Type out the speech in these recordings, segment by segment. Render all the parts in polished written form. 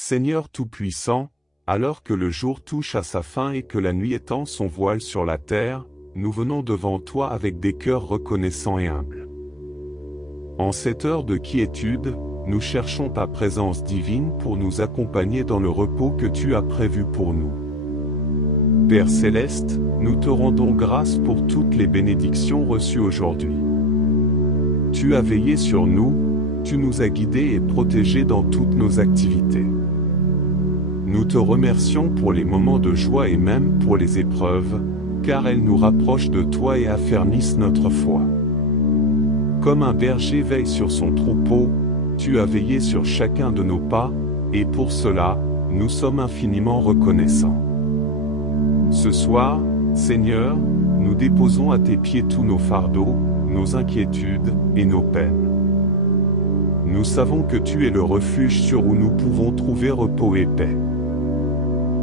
Seigneur Tout-Puissant, alors que le jour touche à sa fin et que la nuit étend son voile sur la terre, nous venons devant toi avec des cœurs reconnaissants et humbles. En cette heure de quiétude, nous cherchons ta présence divine pour nous accompagner dans le repos que tu as prévu pour nous. Père Céleste, nous te rendons grâce pour toutes les bénédictions reçues aujourd'hui. Tu as veillé sur nous, tu nous as guidés et protégés dans toutes nos activités. Nous te remercions pour les moments de joie et même pour les épreuves, car elles nous rapprochent de toi et affermissent notre foi. Comme un berger veille sur son troupeau, tu as veillé sur chacun de nos pas, et pour cela, nous sommes infiniment reconnaissants. Ce soir, Seigneur, nous déposons à tes pieds tous nos fardeaux, nos inquiétudes et nos peines. Nous savons que tu es le refuge sûr où nous pouvons trouver repos et paix.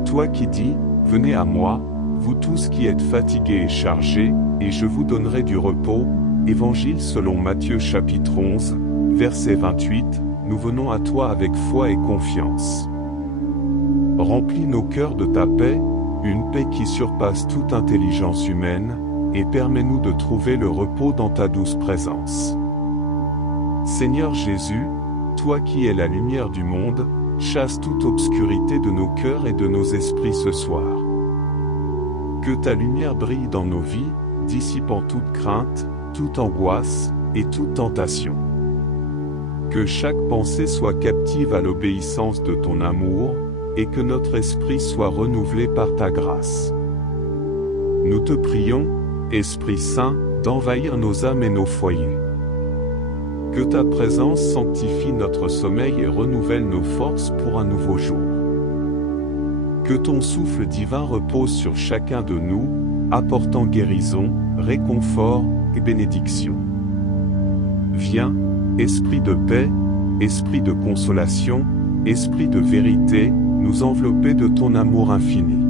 Toi qui dis, « Venez à moi, vous tous qui êtes fatigués et chargés, et je vous donnerai du repos », Évangile selon Matthieu chapitre 11, verset 28, nous venons à toi avec foi et confiance. Remplis nos cœurs de ta paix, une paix qui surpasse toute intelligence humaine, et permets-nous de trouver le repos dans ta douce présence. Seigneur Jésus, toi qui es la lumière du monde, chasse toute obscurité de nos cœurs et de nos esprits ce soir. Que ta lumière brille dans nos vies, dissipant toute crainte, toute angoisse et toute tentation. Que chaque pensée soit captive à l'obéissance de ton amour, et que notre esprit soit renouvelé par ta grâce. Nous te prions, Esprit Saint, d'envahir nos âmes et nos foyers. Que ta présence sanctifie notre sommeil et renouvelle nos forces pour un nouveau jour. Que ton souffle divin repose sur chacun de nous, apportant guérison, réconfort et bénédiction. Viens, Esprit de paix, Esprit de consolation, Esprit de vérité, nous envelopper de ton amour infini.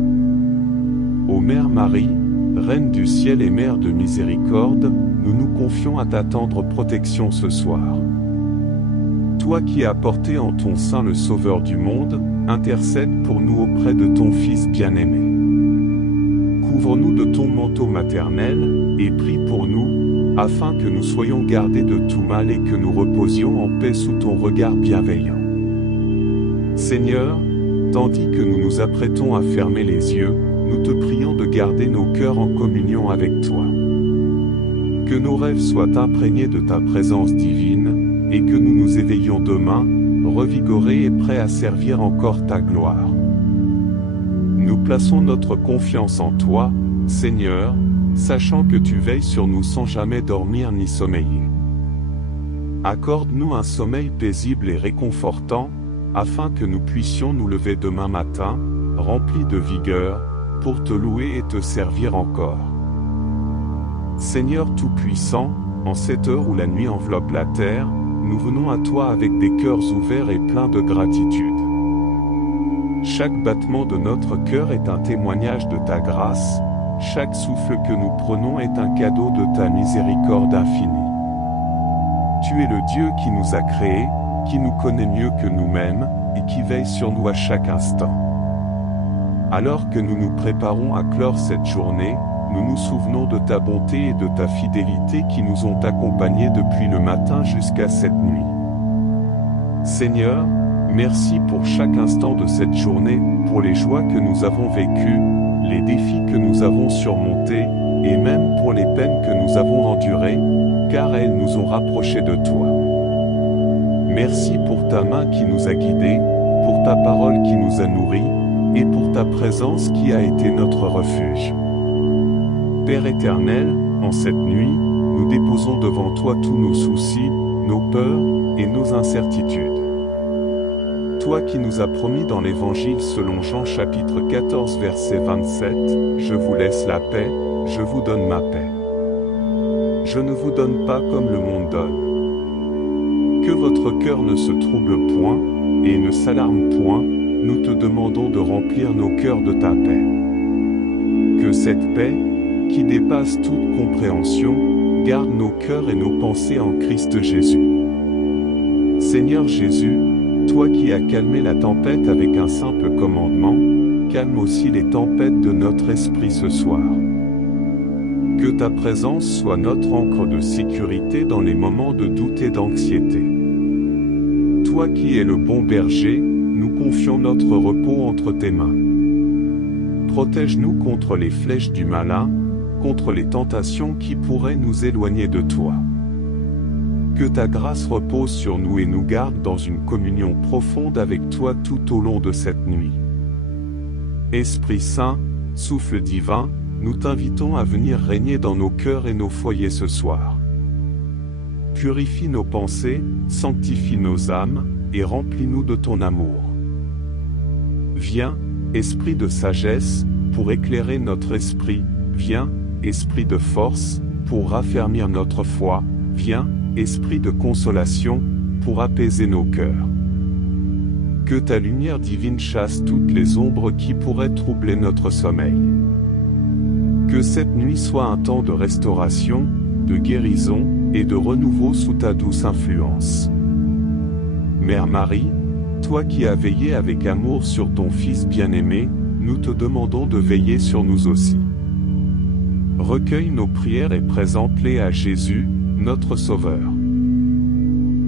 Ô Mère Marie, Reine du ciel et Mère de miséricorde, nous nous confions à ta tendre protection ce soir. Toi qui as porté en ton sein le Sauveur du monde, intercède pour nous auprès de ton Fils bien-aimé. Couvre-nous de ton manteau maternel, et prie pour nous, afin que nous soyons gardés de tout mal et que nous reposions en paix sous ton regard bienveillant. Seigneur, tandis que nous nous apprêtons à fermer les yeux, nous te prions de garder nos cœurs en communion avec toi. Que nos rêves soient imprégnés de ta présence divine, et que nous nous éveillions demain, revigorés et prêts à servir encore ta gloire. Nous plaçons notre confiance en toi, Seigneur, sachant que tu veilles sur nous sans jamais dormir ni sommeiller. Accorde-nous un sommeil paisible et réconfortant, afin que nous puissions nous lever demain matin, remplis de vigueur, pour te louer et te servir encore. Seigneur Tout-Puissant, en cette heure où la nuit enveloppe la terre, nous venons à toi avec des cœurs ouverts et pleins de gratitude. Chaque battement de notre cœur est un témoignage de ta grâce, chaque souffle que nous prenons est un cadeau de ta miséricorde infinie. Tu es le Dieu qui nous a créés, qui nous connaît mieux que nous-mêmes, et qui veille sur nous à chaque instant. Alors que nous nous préparons à clore cette journée, nous nous souvenons de ta bonté et de ta fidélité qui nous ont accompagnés depuis le matin jusqu'à cette nuit. Seigneur, merci pour chaque instant de cette journée, pour les joies que nous avons vécues, les défis que nous avons surmontés, et même pour les peines que nous avons endurées, car elles nous ont rapprochés de toi. Merci pour ta main qui nous a guidés, pour ta parole qui nous a nourris, et pour ta présence qui a été notre refuge. Père éternel, en cette nuit, nous déposons devant toi tous nos soucis, nos peurs et nos incertitudes. Toi qui nous as promis dans l'Évangile selon Jean chapitre 14 verset 27, « Je vous laisse la paix, je vous donne ma paix. Je ne vous donne pas comme le monde donne. Que votre cœur ne se trouble point, et ne s'alarme point, nous te demandons de remplir nos cœurs de ta paix. Que cette paix, qui dépasse toute compréhension, garde nos cœurs et nos pensées en Christ Jésus. Seigneur Jésus, Toi qui as calmé la tempête avec un simple commandement, calme aussi les tempêtes de notre esprit ce soir. Que ta présence soit notre ancre de sécurité dans les moments de doute et d'anxiété. Toi qui es le bon berger, nous confions notre repos entre tes mains. Protège-nous contre les flèches du malin, contre les tentations qui pourraient nous éloigner de toi. Que ta grâce repose sur nous et nous garde dans une communion profonde avec toi tout au long de cette nuit. Esprit Saint, souffle divin, nous t'invitons à venir régner dans nos cœurs et nos foyers ce soir. Purifie nos pensées, sanctifie nos âmes, et remplis-nous de ton amour. Viens, Esprit de sagesse, pour éclairer notre esprit, viens, Esprit de force, pour raffermir notre foi, viens, Esprit de consolation, pour apaiser nos cœurs. Que ta lumière divine chasse toutes les ombres qui pourraient troubler notre sommeil. Que cette nuit soit un temps de restauration, de guérison, et de renouveau sous ta douce influence. Mère Marie, toi qui as veillé avec amour sur ton Fils bien-aimé, nous te demandons de veiller sur nous aussi. Recueille nos prières et présente-les à Jésus, notre Sauveur.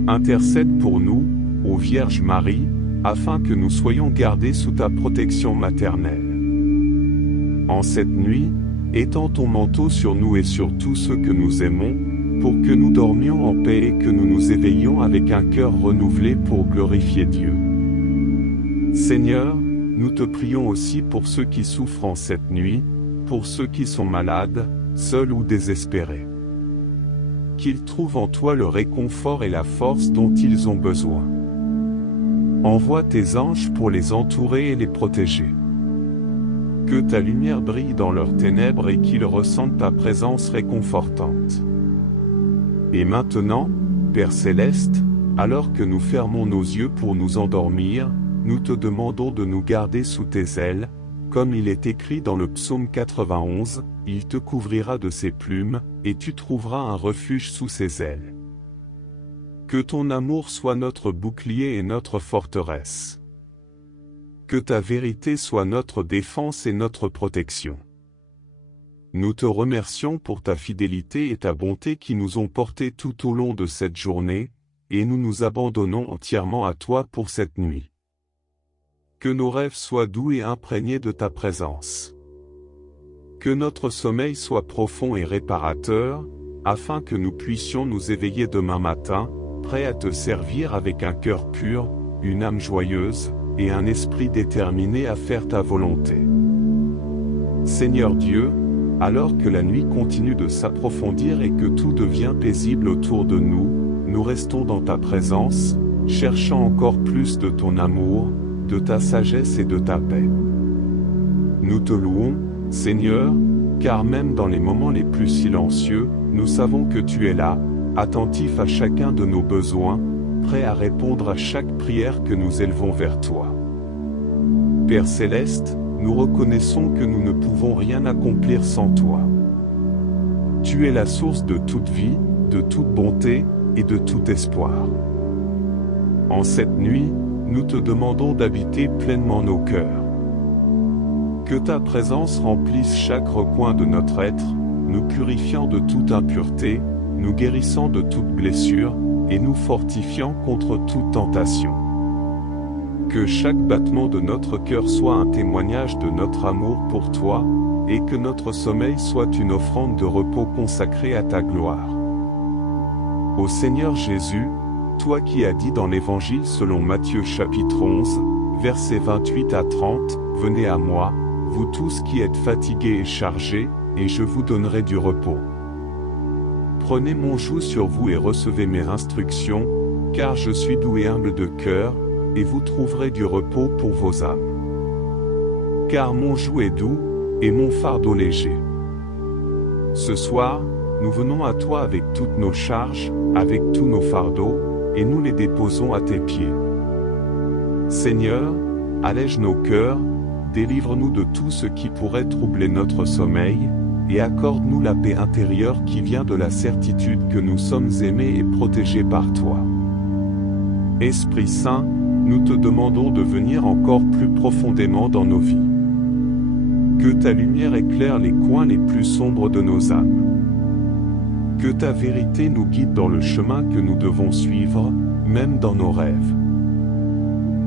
Intercède pour nous, ô Vierge Marie, afin que nous soyons gardés sous ta protection maternelle. En cette nuit, étends ton manteau sur nous et sur tous ceux que nous aimons, pour que nous dormions en paix et que nous nous éveillions avec un cœur renouvelé pour glorifier Dieu. Seigneur, nous te prions aussi pour ceux qui souffrent en cette nuit, pour ceux qui sont malades, seuls ou désespérés. Qu'ils trouvent en toi le réconfort et la force dont ils ont besoin. Envoie tes anges pour les entourer et les protéger. Que ta lumière brille dans leurs ténèbres et qu'ils ressentent ta présence réconfortante. Et maintenant, Père Céleste, alors que nous fermons nos yeux pour nous endormir, nous te demandons de nous garder sous tes ailes, comme il est écrit dans le psaume 91, « Il te couvrira de ses plumes, et tu trouveras un refuge sous ses ailes. » Que ton amour soit notre bouclier et notre forteresse. Que ta vérité soit notre défense et notre protection. Nous te remercions pour ta fidélité et ta bonté qui nous ont portés tout au long de cette journée, et nous nous abandonnons entièrement à toi pour cette nuit. Que nos rêves soient doux et imprégnés de ta présence. Que notre sommeil soit profond et réparateur, afin que nous puissions nous éveiller demain matin, prêts à te servir avec un cœur pur, une âme joyeuse, et un esprit déterminé à faire ta volonté. Seigneur Dieu, alors que la nuit continue de s'approfondir et que tout devient paisible autour de nous, nous restons dans ta présence, cherchant encore plus de ton amour, de ta sagesse et de ta paix. Nous te louons, Seigneur, car même dans les moments les plus silencieux, nous savons que tu es là, attentif à chacun de nos besoins, prêt à répondre à chaque prière que nous élevons vers toi. Père Céleste, nous reconnaissons que nous ne pouvons rien accomplir sans toi. Tu es la source de toute vie, de toute bonté, et de tout espoir. En cette nuit, nous te demandons d'habiter pleinement nos cœurs. Que ta présence remplisse chaque recoin de notre être, nous purifiant de toute impureté, nous guérissant de toute blessure, et nous fortifiant contre toute tentation. Que chaque battement de notre cœur soit un témoignage de notre amour pour toi, et que notre sommeil soit une offrande de repos consacrée à ta gloire. Ô Seigneur Jésus, toi qui as dit dans l'Évangile selon Matthieu chapitre 11, versets 28 à 30, « Venez à moi, vous tous qui êtes fatigués et chargés, et je vous donnerai du repos. Prenez mon joug sur vous et recevez mes instructions, car je suis doux et humble de cœur, et vous trouverez du repos pour vos âmes. Car mon joug est doux, et mon fardeau léger. » Ce soir, nous venons à toi avec toutes nos charges, avec tous nos fardeaux, et nous les déposons à tes pieds. Seigneur, allège nos cœurs, délivre-nous de tout ce qui pourrait troubler notre sommeil, et accorde-nous la paix intérieure qui vient de la certitude que nous sommes aimés et protégés par toi. Esprit Saint, nous te demandons de venir encore plus profondément dans nos vies. Que ta lumière éclaire les coins les plus sombres de nos âmes. Que ta vérité nous guide dans le chemin que nous devons suivre, même dans nos rêves.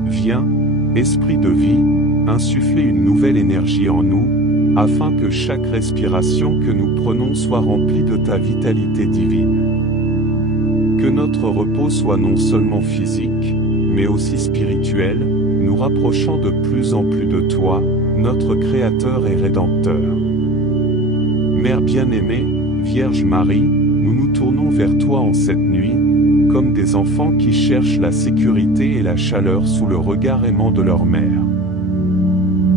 Viens, Esprit de vie, insuffler une nouvelle énergie en nous, afin que chaque respiration que nous prenons soit remplie de ta vitalité divine. Que notre repos soit non seulement physique, mais aussi spirituel, nous rapprochant de plus en plus de toi, notre Créateur et Rédempteur. Mère bien-aimée, Vierge Marie, nous nous tournons vers toi en cette nuit, comme des enfants qui cherchent la sécurité et la chaleur sous le regard aimant de leur mère.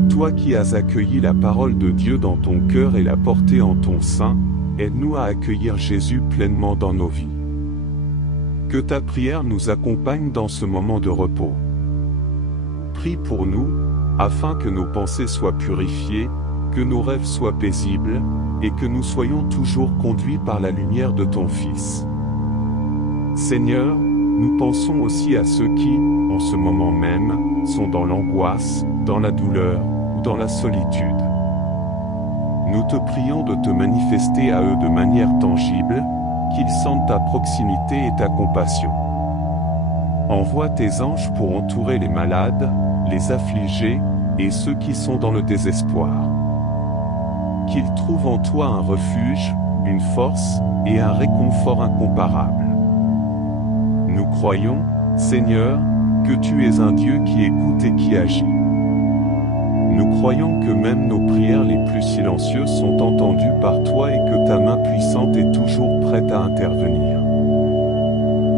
Toi qui as accueilli la parole de Dieu dans ton cœur et l'as portée en ton sein, aide-nous à accueillir Jésus pleinement dans nos vies. Que ta prière nous accompagne dans ce moment de repos. Prie pour nous, afin que nos pensées soient purifiées, que nos rêves soient paisibles, et que nous soyons toujours conduits par la lumière de ton Fils. Seigneur, nous pensons aussi à ceux qui, en ce moment même, sont dans l'angoisse, dans la douleur, ou dans la solitude. Nous te prions de te manifester à eux de manière tangible, qu'ils sentent ta proximité et ta compassion. Envoie tes anges pour entourer les malades, les affligés, et ceux qui sont dans le désespoir. Qu'ils trouvent en toi un refuge, une force, et un réconfort incomparable. Nous croyons, Seigneur, que tu es un Dieu qui écoute et qui agit. Nous croyons que même nos prières les plus silencieuses sont entendues par toi et que ta main puissante est toujours prête à intervenir.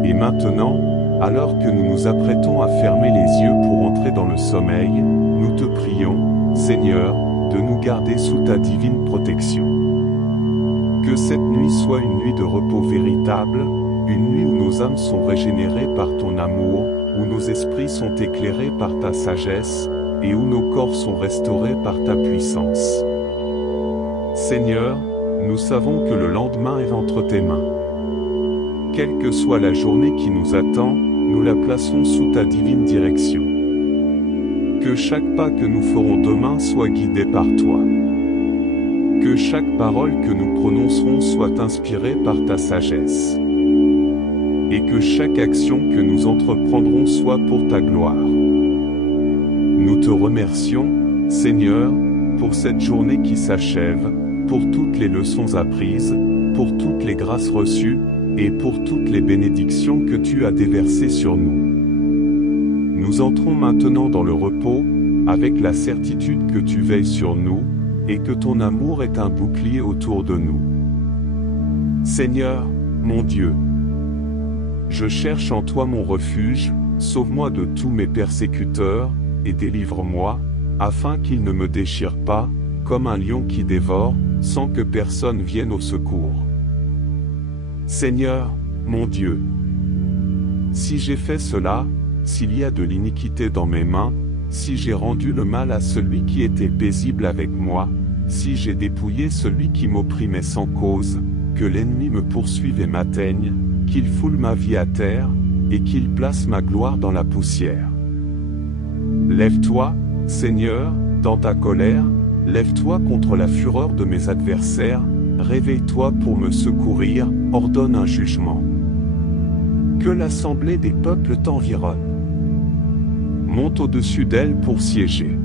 Et maintenant, alors que nous nous apprêtons à fermer les yeux pour entrer dans le sommeil, nous te prions, Seigneur, de nous garder sous ta divine protection. Que cette nuit soit une nuit de repos véritable, une nuit où nos âmes sont régénérées par ton amour, où nos esprits sont éclairés par ta sagesse, et où nos corps sont restaurés par ta puissance. Seigneur, nous savons que le lendemain est entre tes mains. Quelle que soit la journée qui nous attend, nous la plaçons sous ta divine direction. Que chaque pas que nous ferons demain soit guidé par toi. Que chaque parole que nous prononcerons soit inspirée par ta sagesse. Et que chaque action que nous entreprendrons soit pour ta gloire. Nous te remercions, Seigneur, pour cette journée qui s'achève, pour toutes les leçons apprises, pour toutes les grâces reçues, et pour toutes les bénédictions que tu as déversées sur nous. Nous entrons maintenant dans le repos, avec la certitude que tu veilles sur nous, et que ton amour est un bouclier autour de nous. Seigneur, mon Dieu, je cherche en toi mon refuge, sauve-moi de tous mes persécuteurs, et délivre-moi, afin qu'ils ne me déchirent pas, comme un lion qui dévore, sans que personne vienne au secours. Seigneur, mon Dieu, si j'ai fait cela, s'il y a de l'iniquité dans mes mains, si j'ai rendu le mal à celui qui était paisible avec moi, si j'ai dépouillé celui qui m'opprimait sans cause, que l'ennemi me poursuive et m'atteigne, qu'il foule ma vie à terre, et qu'il place ma gloire dans la poussière. Lève-toi, Seigneur, dans ta colère, lève-toi contre la fureur de mes adversaires, réveille-toi pour me secourir, ordonne un jugement. Que l'assemblée des peuples t'environne. Monte au-dessus d'elle pour siéger.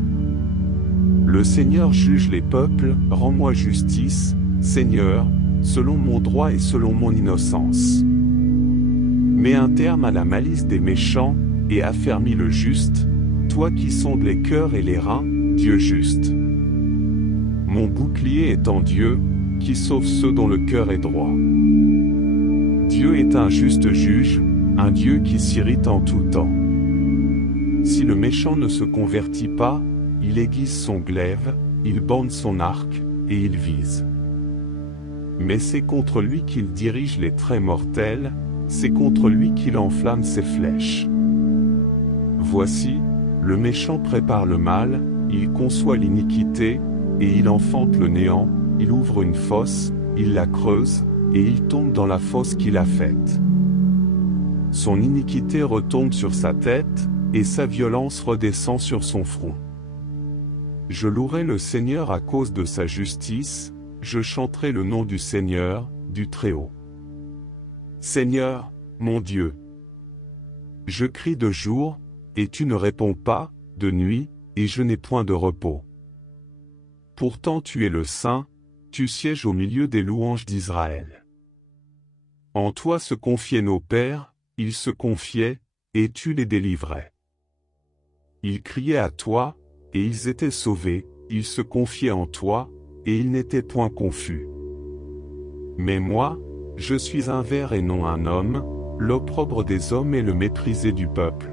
Le Seigneur juge les peuples, rends-moi justice, Seigneur, selon mon droit et selon mon innocence. Mets un terme à la malice des méchants, et affermis le juste, toi qui sondes les cœurs et les reins, Dieu juste. Mon bouclier est en Dieu, qui sauve ceux dont le cœur est droit. Dieu est un juste juge, un Dieu qui s'irrite en tout temps. Si le méchant ne se convertit pas, il aiguise son glaive, il bande son arc, et il vise. Mais c'est contre lui qu'il dirige les traits mortels, c'est contre lui qu'il enflamme ses flèches. Voici, le méchant prépare le mal, il conçoit l'iniquité, et il enfante le néant, il ouvre une fosse, il la creuse, et il tombe dans la fosse qu'il a faite. Son iniquité retombe sur sa tête, et sa violence redescend sur son front. Je louerai le Seigneur à cause de sa justice, je chanterai le nom du Seigneur, du Très-Haut. Seigneur, mon Dieu. Je crie de jour, et tu ne réponds pas, de nuit, et je n'ai point de repos. Pourtant tu es le Saint, tu sièges au milieu des louanges d'Israël. En toi se confiaient nos pères, ils se confiaient, et tu les délivrais. Ils criaient à toi, et ils étaient sauvés, ils se confiaient en toi, et ils n'étaient point confus. Mais moi, je suis un ver et non un homme, l'opprobre des hommes et le méprisé du peuple.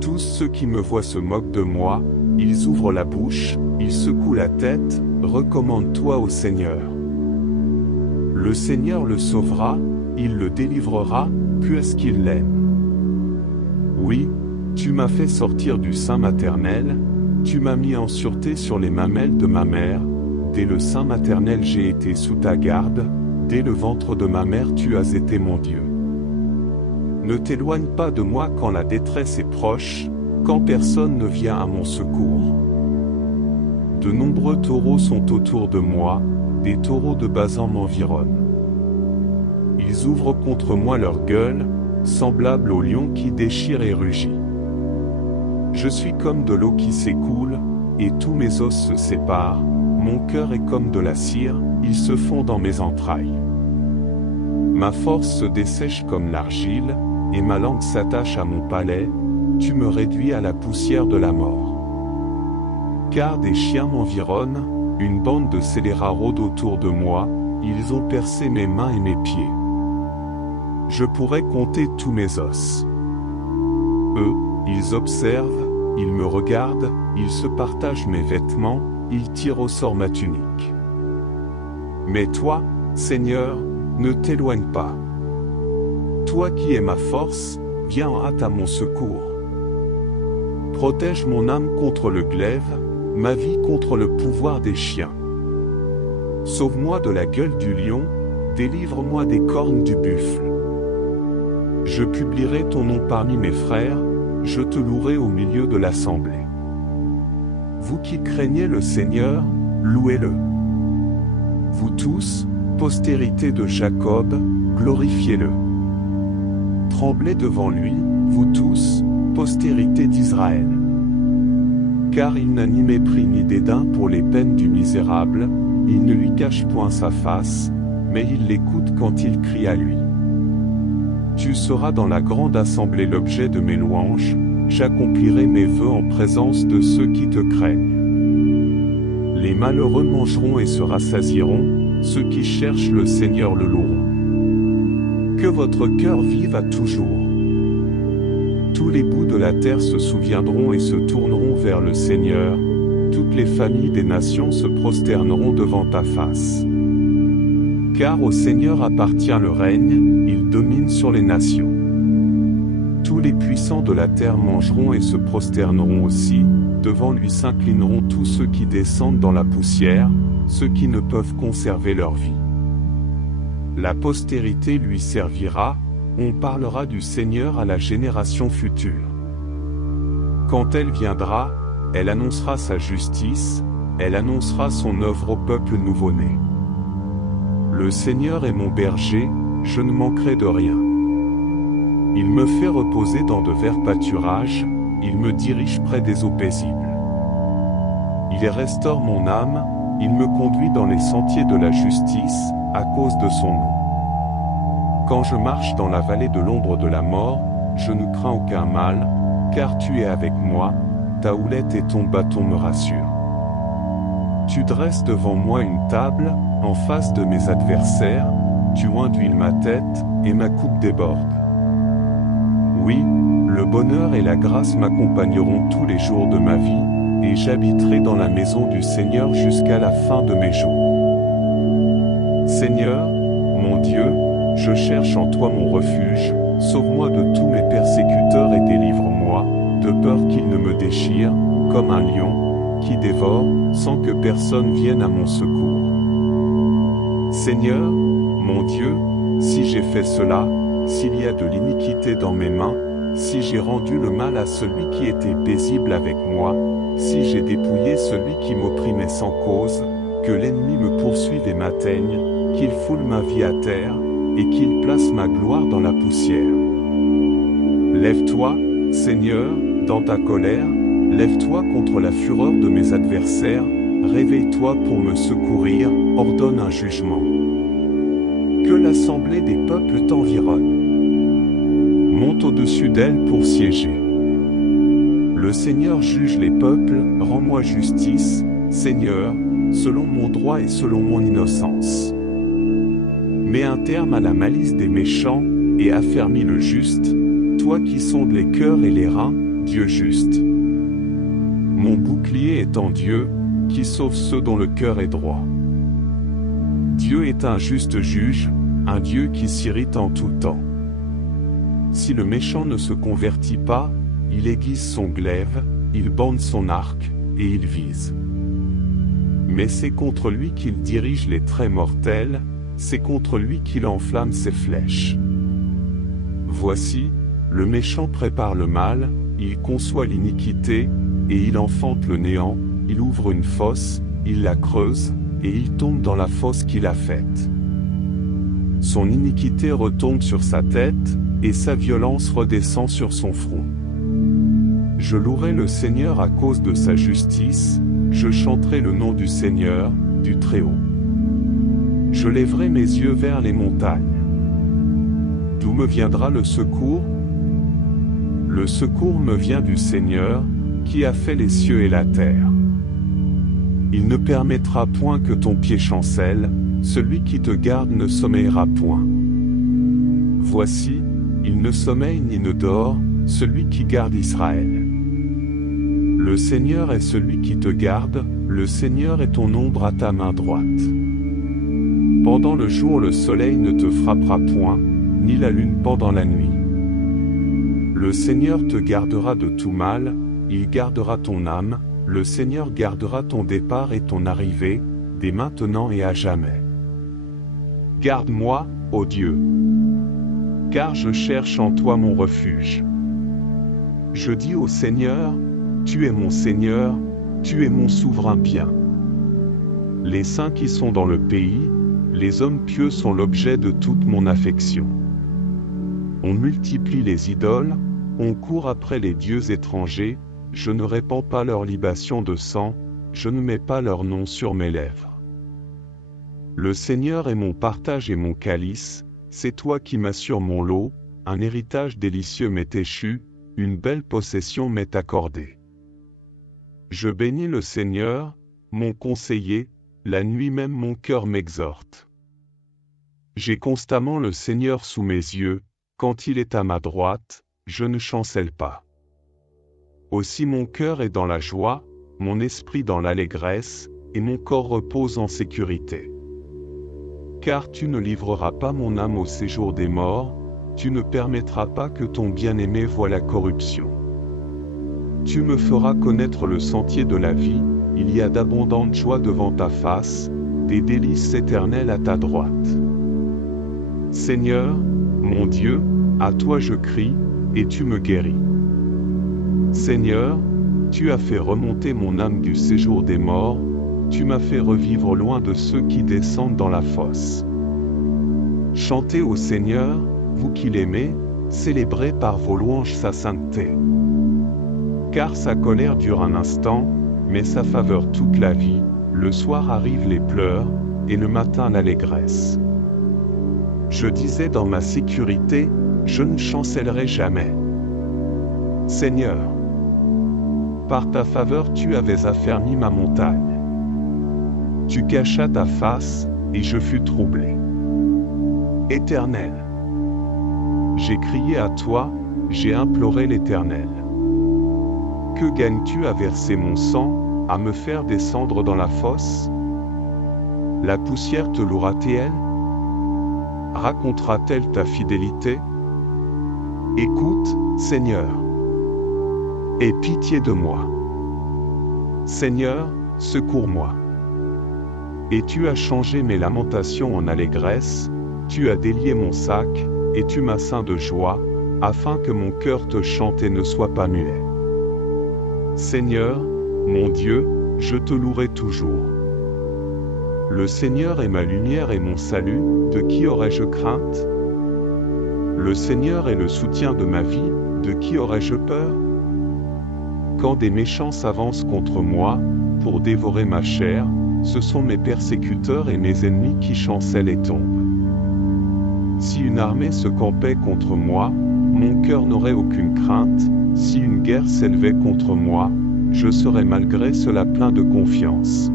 Tous ceux qui me voient se moquent de moi, ils ouvrent la bouche, ils secouent la tête, recommande-toi au Seigneur. Le Seigneur le sauvera, il le délivrera, puisqu'il l'aime. Oui, tu m'as fait sortir du sein maternel, tu m'as mis en sûreté sur les mamelles de ma mère, dès le sein maternel j'ai été sous ta garde, dès le ventre de ma mère tu as été mon Dieu. Ne t'éloigne pas de moi quand la détresse est proche, quand personne ne vient à mon secours. De nombreux taureaux sont autour de moi, des taureaux de Basan m'environnent. Ils ouvrent contre moi leur gueule, semblables au lion qui déchire et rugit. Je suis comme de l'eau qui s'écoule, et tous mes os se séparent, mon cœur est comme de la cire, ils se fond dans mes entrailles. Ma force se dessèche comme l'argile, et ma langue s'attache à mon palais, tu me réduis à la poussière de la mort. Car des chiens m'environnent, une bande de scélérats rôde autour de moi, ils ont percé mes mains et mes pieds. Je pourrais compter tous mes os. Eux, ils observent, ils me regardent, ils se partagent mes vêtements, ils tirent au sort ma tunique. Mais toi, Seigneur, ne t'éloigne pas. Toi qui es ma force, viens en hâte à mon secours. Protège mon âme contre le glaive, ma vie contre le pouvoir des chiens. Sauve-moi de la gueule du lion, délivre-moi des cornes du buffle. Je publierai ton nom parmi mes frères, je te louerai au milieu de l'assemblée. Vous qui craignez le Seigneur, louez-le. Vous tous, postérité de Jacob, glorifiez-le. Tremblez devant lui, vous tous, postérité d'Israël. Car il n'a ni mépris ni dédain pour les peines du misérable, il ne lui cache point sa face, mais il l'écoute quand il crie à lui. Tu seras dans la grande assemblée l'objet de mes louanges, j'accomplirai mes vœux en présence de ceux qui te craignent. Les malheureux mangeront et se rassasieront, ceux qui cherchent le Seigneur le loueront. Que votre cœur vive à toujours. Tous les bouts de la terre se souviendront et se tourneront vers le Seigneur, toutes les familles des nations se prosterneront devant ta face. Car au Seigneur appartient le règne, il domine sur les nations. Tous les puissants de la terre mangeront et se prosterneront aussi, devant lui s'inclineront tous ceux qui descendent dans la poussière, ceux qui ne peuvent conserver leur vie. La postérité lui servira, on parlera du Seigneur à la génération future. Quand elle viendra, elle annoncera sa justice, elle annoncera son œuvre au peuple nouveau-né. Le Seigneur est mon berger, je ne manquerai de rien. Il me fait reposer dans de verts pâturages, il me dirige près des eaux paisibles. Il restaure mon âme, il me conduit dans les sentiers de la justice, à cause de son nom. Quand je marche dans la vallée de l'ombre de la mort, je ne crains aucun mal, car tu es avec moi, ta houlette et ton bâton me rassurent. Tu dresses devant moi une table, en face de mes adversaires, tu oins d'huile ma tête, et ma coupe déborde. Oui, le bonheur et la grâce m'accompagneront tous les jours de ma vie, et j'habiterai dans la maison du Seigneur jusqu'à la fin de mes jours. Seigneur, mon Dieu, je cherche en toi mon refuge, sauve-moi de tous mes persécuteurs et délivre-moi, de peur qu'ils ne me déchirent, comme un lion, qui dévore, sans que personne vienne à mon secours. Seigneur, mon Dieu, si j'ai fait cela, s'il y a de l'iniquité dans mes mains, si j'ai rendu le mal à celui qui était paisible avec moi, si j'ai dépouillé celui qui m'opprimait sans cause, que l'ennemi me poursuive et m'atteigne, qu'il foule ma vie à terre, et qu'il place ma gloire dans la poussière. Lève-toi, Seigneur, dans ta colère, lève-toi contre la fureur de mes adversaires, réveille-toi pour me secourir, ordonne un jugement. Que l'assemblée des peuples t'environne. Monte au-dessus d'elle pour siéger. Le Seigneur juge les peuples, rends-moi justice, Seigneur, selon mon droit et selon mon innocence. Mets un terme à la malice des méchants, et affermis le juste, toi qui sondes les cœurs et les reins, Dieu juste. Mon bouclier est en Dieu, qui sauve ceux dont le cœur est droit. Dieu est un juste juge, un Dieu qui s'irrite en tout temps. Si le méchant ne se convertit pas, il aiguise son glaive, il bande son arc, et il vise. Mais c'est contre lui qu'il dirige les traits mortels, c'est contre lui qu'il enflamme ses flèches. Voici, le méchant prépare le mal, il conçoit l'iniquité, et il enfante le néant, il ouvre une fosse, il la creuse, et il tombe dans la fosse qu'il a faite. Son iniquité retombe sur sa tête, et sa violence redescend sur son front. Je louerai le Seigneur à cause de sa justice, je chanterai le nom du Seigneur, du Très-Haut. Je lèverai mes yeux vers les montagnes. D'où me viendra le secours? Le secours me vient du Seigneur, qui a fait les cieux et la terre. Il ne permettra point que ton pied chancelle, celui qui te garde ne sommeillera point. Voici, il ne sommeille ni ne dort, celui qui garde Israël. Le Seigneur est celui qui te garde, le Seigneur est ton ombre à ta main droite. Pendant le jour le soleil ne te frappera point, ni la lune pendant la nuit. Le Seigneur te gardera de tout mal, il gardera ton âme, le Seigneur gardera ton départ et ton arrivée, dès maintenant et à jamais. Garde-moi, ô Dieu, car je cherche en toi mon refuge. Je dis au Seigneur, tu es mon Seigneur, tu es mon souverain bien. Les saints qui sont dans le pays, les hommes pieux sont l'objet de toute mon affection. On multiplie les idoles, on court après les dieux étrangers, je ne répands pas leur libation de sang, je ne mets pas leur nom sur mes lèvres. Le Seigneur est mon partage et mon calice, c'est toi qui m'assures mon lot, un héritage délicieux m'est échu, une belle possession m'est accordée. Je bénis le Seigneur, mon conseiller, la nuit même mon cœur m'exhorte. J'ai constamment le Seigneur sous mes yeux, quand il est à ma droite, je ne chancelle pas. Aussi mon cœur est dans la joie, mon esprit dans l'allégresse, et mon corps repose en sécurité. Car tu ne livreras pas mon âme au séjour des morts, tu ne permettras pas que ton bien-aimé voie la corruption. Tu me feras connaître le sentier de la vie, il y a d'abondantes joies devant ta face, des délices éternelles à ta droite. Seigneur, mon Dieu, à toi je crie, et tu me guéris. Seigneur, tu as fait remonter mon âme du séjour des morts, tu m'as fait revivre loin de ceux qui descendent dans la fosse. Chantez au Seigneur, vous qui l'aimez, célébrez par vos louanges sa sainteté. Car sa colère dure un instant, mais sa faveur toute la vie, le soir arrivent les pleurs, et le matin l'allégresse. Je disais dans ma sécurité, je ne chancellerai jamais. Seigneur, par ta faveur tu avais affermi ma montagne. Tu cachas ta face, et je fus troublé. Éternel, j'ai crié à toi, j'ai imploré l'Éternel. Que gagnes-tu à verser mon sang, à me faire descendre dans la fosse? La poussière te louera-t-elle? Racontera-t-elle ta fidélité? Écoute, Seigneur. Aie pitié de moi. Seigneur, secours-moi. Et tu as changé mes lamentations en allégresse, tu as délié mon sac, et tu m'as ceint de joie, afin que mon cœur te chante et ne soit pas muet. Seigneur, mon Dieu, je te louerai toujours. Le Seigneur est ma lumière et mon salut, de qui aurais-je crainte? Le Seigneur est le soutien de ma vie, de qui aurais-je peur? Quand des méchants s'avancent contre moi, pour dévorer ma chair, ce sont mes persécuteurs et mes ennemis qui chancellent et tombent. Si une armée se campait contre moi, mon cœur n'aurait aucune crainte, si une guerre s'élevait contre moi, je serais malgré cela plein de confiance.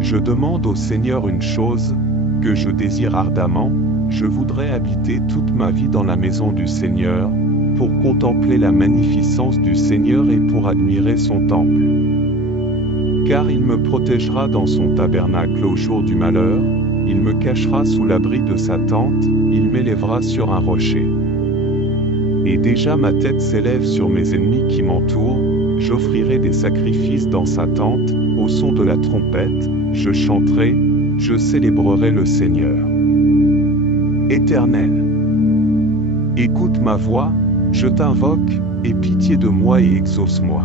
Je demande au Seigneur une chose, que je désire ardemment, je voudrais habiter toute ma vie dans la maison du Seigneur, pour contempler la magnificence du Seigneur et pour admirer son temple. Car il me protégera dans son tabernacle au jour du malheur, il me cachera sous l'abri de sa tente, il m'élèvera sur un rocher. Et déjà ma tête s'élève sur mes ennemis qui m'entourent, j'offrirai des sacrifices dans sa tente, au son de la trompette, je chanterai, je célébrerai le Seigneur. Éternel, écoute ma voix, je t'invoque, aie pitié de moi et exauce-moi.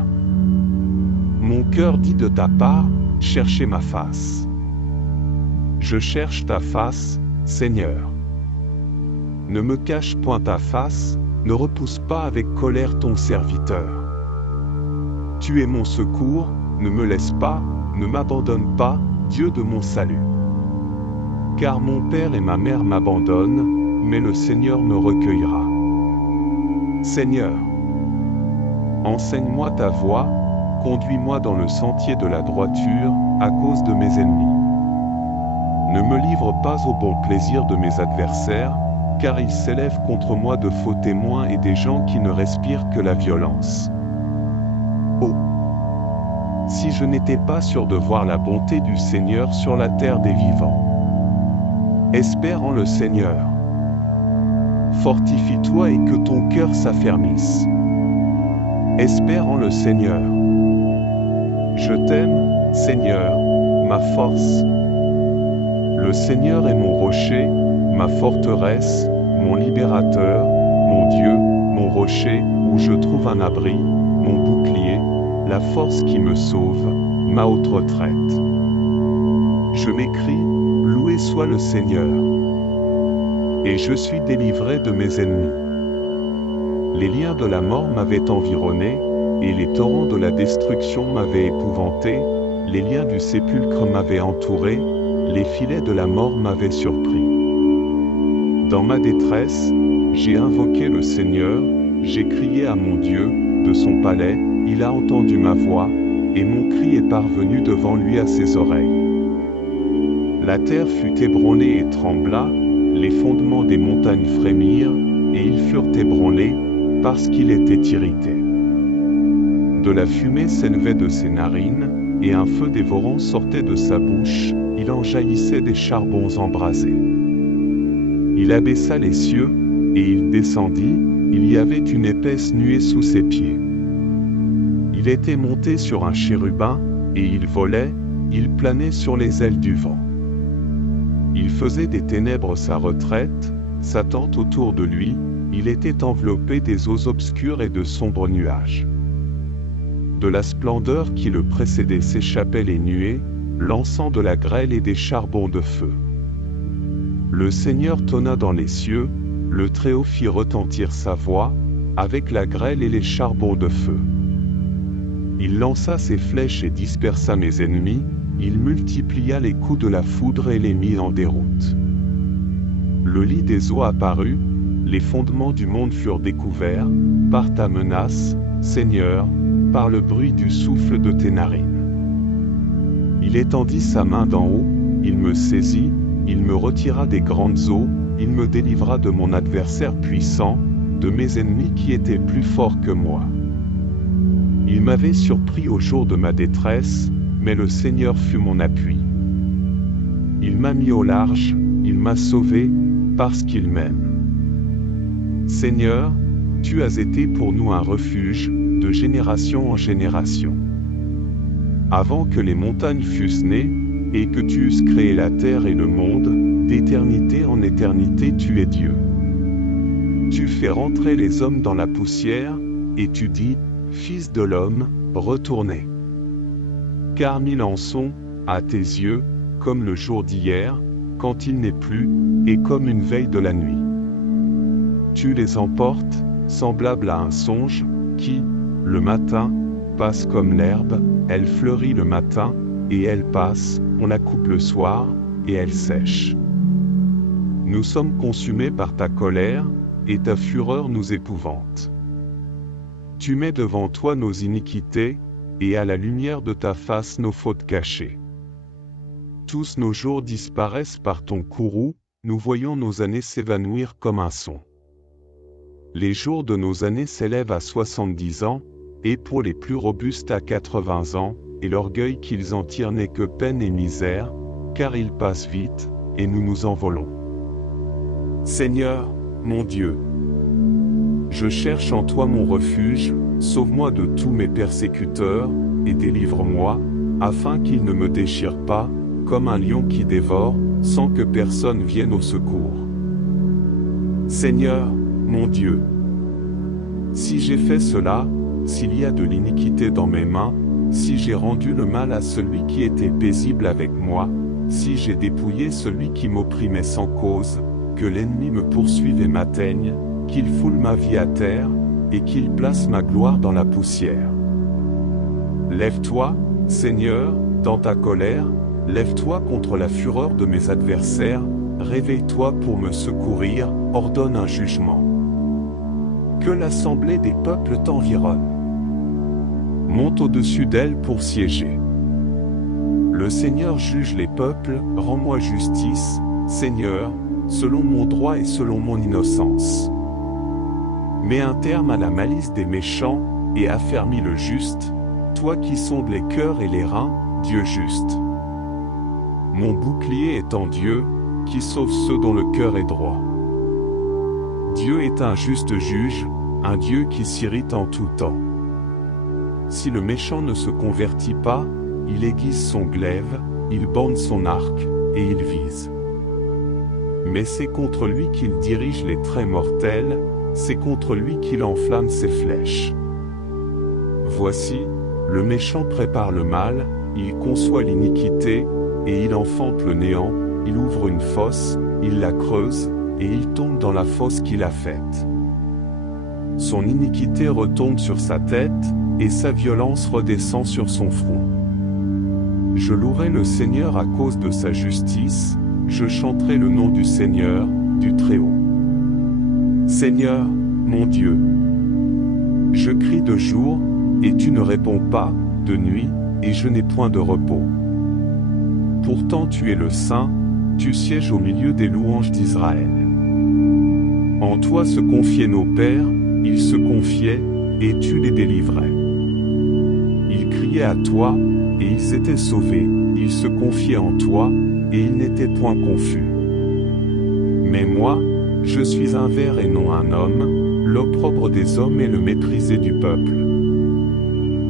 Mon cœur dit de ta part, cherchez ma face. Je cherche ta face, Seigneur. Ne me cache point ta face, ne repousse pas avec colère ton serviteur. Tu es mon secours, ne me laisse pas, ne m'abandonne pas, Dieu de mon salut. Car mon père et ma mère m'abandonnent, mais le Seigneur me recueillera. Seigneur, enseigne-moi ta voie, conduis-moi dans le sentier de la droiture, à cause de mes ennemis. Ne me livre pas au bon plaisir de mes adversaires, car ils s'élèvent contre moi de faux témoins et des gens qui ne respirent que la violence. Oh! Si je n'étais pas sûr de voir la bonté du Seigneur sur la terre des vivants. Espère en le Seigneur. Fortifie-toi et que ton cœur s'affermisse. Espère en le Seigneur. Je t'aime, Seigneur, ma force. Le Seigneur est mon rocher, ma forteresse, mon libérateur, mon Dieu, mon rocher, où je trouve un abri, mon bouclier, la force qui me sauve, ma haute retraite. Je m'écrie, loué soit le Seigneur. Et je suis délivré de mes ennemis. Les liens de la mort m'avaient environné, et les torrents de la destruction m'avaient épouvanté, les liens du sépulcre m'avaient entouré, les filets de la mort m'avaient surpris. Dans ma détresse, j'ai invoqué le Seigneur, j'ai crié à mon Dieu, de son palais, il a entendu ma voix, et mon cri est parvenu devant lui à ses oreilles. La terre fut ébranlée et trembla, les fondements des montagnes frémirent, et ils furent ébranlés, parce qu'il était irrité. De la fumée s'élevait de ses narines, et un feu dévorant sortait de sa bouche, il en jaillissait des charbons embrasés. Il abaissa les cieux, et il descendit, il y avait une épaisse nuée sous ses pieds. Il était monté sur un chérubin, et il volait, il planait sur les ailes du vent. Il faisait des ténèbres sa retraite, sa tente autour de lui, il était enveloppé des eaux obscures et de sombres nuages. De la splendeur qui le précédait s'échappaient les nuées, lançant de la grêle et des charbons de feu. Le Seigneur tonna dans les cieux, le Très-Haut fit retentir sa voix, avec la grêle et les charbons de feu. Il lança ses flèches et dispersa mes ennemis, il multiplia les coups de la foudre et les mit en déroute. Le lit des eaux apparut, les fondements du monde furent découverts, par ta menace, Seigneur, par le bruit du souffle de tes narines. Il étendit sa main d'en haut, il me saisit, il me retira des grandes eaux, il me délivra de mon adversaire puissant, de mes ennemis qui étaient plus forts que moi. Il m'avait surpris au jour de ma détresse, mais le Seigneur fut mon appui. Il m'a mis au large, il m'a sauvé, parce qu'il m'aime. Seigneur, tu as été pour nous un refuge, de génération en génération. Avant que les montagnes fussent nées, et que tu eusses créé la terre et le monde, d'éternité en éternité tu es Dieu. Tu fais rentrer les hommes dans la poussière, et tu dis, Fils de l'homme, retournez. Car 1000 ans sont, à tes yeux, comme le jour d'hier, quand il n'est plus, et comme une veille de la nuit. Tu les emportes, semblables à un songe, qui, le matin, passe comme l'herbe, elle fleurit le matin, et elle passe, on la coupe le soir, et elle sèche. Nous sommes consumés par ta colère, et ta fureur nous épouvante. Tu mets devant toi nos iniquités, et à la lumière de ta face nos fautes cachées. Tous nos jours disparaissent par ton courroux, nous voyons nos années s'évanouir comme un son. Les jours de nos années s'élèvent à 70 ans, et pour les plus robustes à 80 ans, et l'orgueil qu'ils en tirent n'est que peine et misère, car ils passent vite, et nous nous envolons. Seigneur, mon Dieu, je cherche en toi mon refuge, sauve-moi de tous mes persécuteurs, et délivre-moi, afin qu'ils ne me déchirent pas, comme un lion qui dévore, sans que personne vienne au secours. Seigneur, mon Dieu, si j'ai fait cela, s'il y a de l'iniquité dans mes mains, si j'ai rendu le mal à celui qui était paisible avec moi, si j'ai dépouillé celui qui m'opprimait sans cause, que l'ennemi me poursuive et m'atteigne, qu'il foule ma vie à terre, et qu'il place ma gloire dans la poussière. Lève-toi, Seigneur, dans ta colère, lève-toi contre la fureur de mes adversaires, réveille-toi pour me secourir, ordonne un jugement. Que l'assemblée des peuples t'environne. Monte au-dessus d'elle pour siéger. Le Seigneur juge les peuples, rends-moi justice, Seigneur, selon mon droit et selon mon innocence. Mets un terme à la malice des méchants, et affermis le juste, toi qui sondes les cœurs et les reins, Dieu juste. Mon bouclier est en Dieu, qui sauve ceux dont le cœur est droit. Dieu est un juste juge, un Dieu qui s'irrite en tout temps. Si le méchant ne se convertit pas, il aiguise son glaive, il borne son arc, et il vise. Mais c'est contre lui qu'il dirige les traits mortels, c'est contre lui qu'il enflamme ses flèches. Voici, le méchant prépare le mal, il conçoit l'iniquité, et il enfante le néant, il ouvre une fosse, il la creuse, et il tombe dans la fosse qu'il a faite. Son iniquité retombe sur sa tête, et sa violence redescend sur son front. Je louerai le Seigneur à cause de sa justice, je chanterai le nom du Seigneur, du Très-Haut. Seigneur, mon Dieu, je crie de jour, et tu ne réponds pas, de nuit, et je n'ai point de repos. Pourtant tu es le Saint, tu sièges au milieu des louanges d'Israël. En toi se confiaient nos pères, ils se confiaient, et tu les délivrais. Ils criaient à toi, et ils étaient sauvés, ils se confiaient en toi, et ils n'étaient point confus. Mais moi, je suis un ver et non un homme, l'opprobre des hommes et le méprisé du peuple.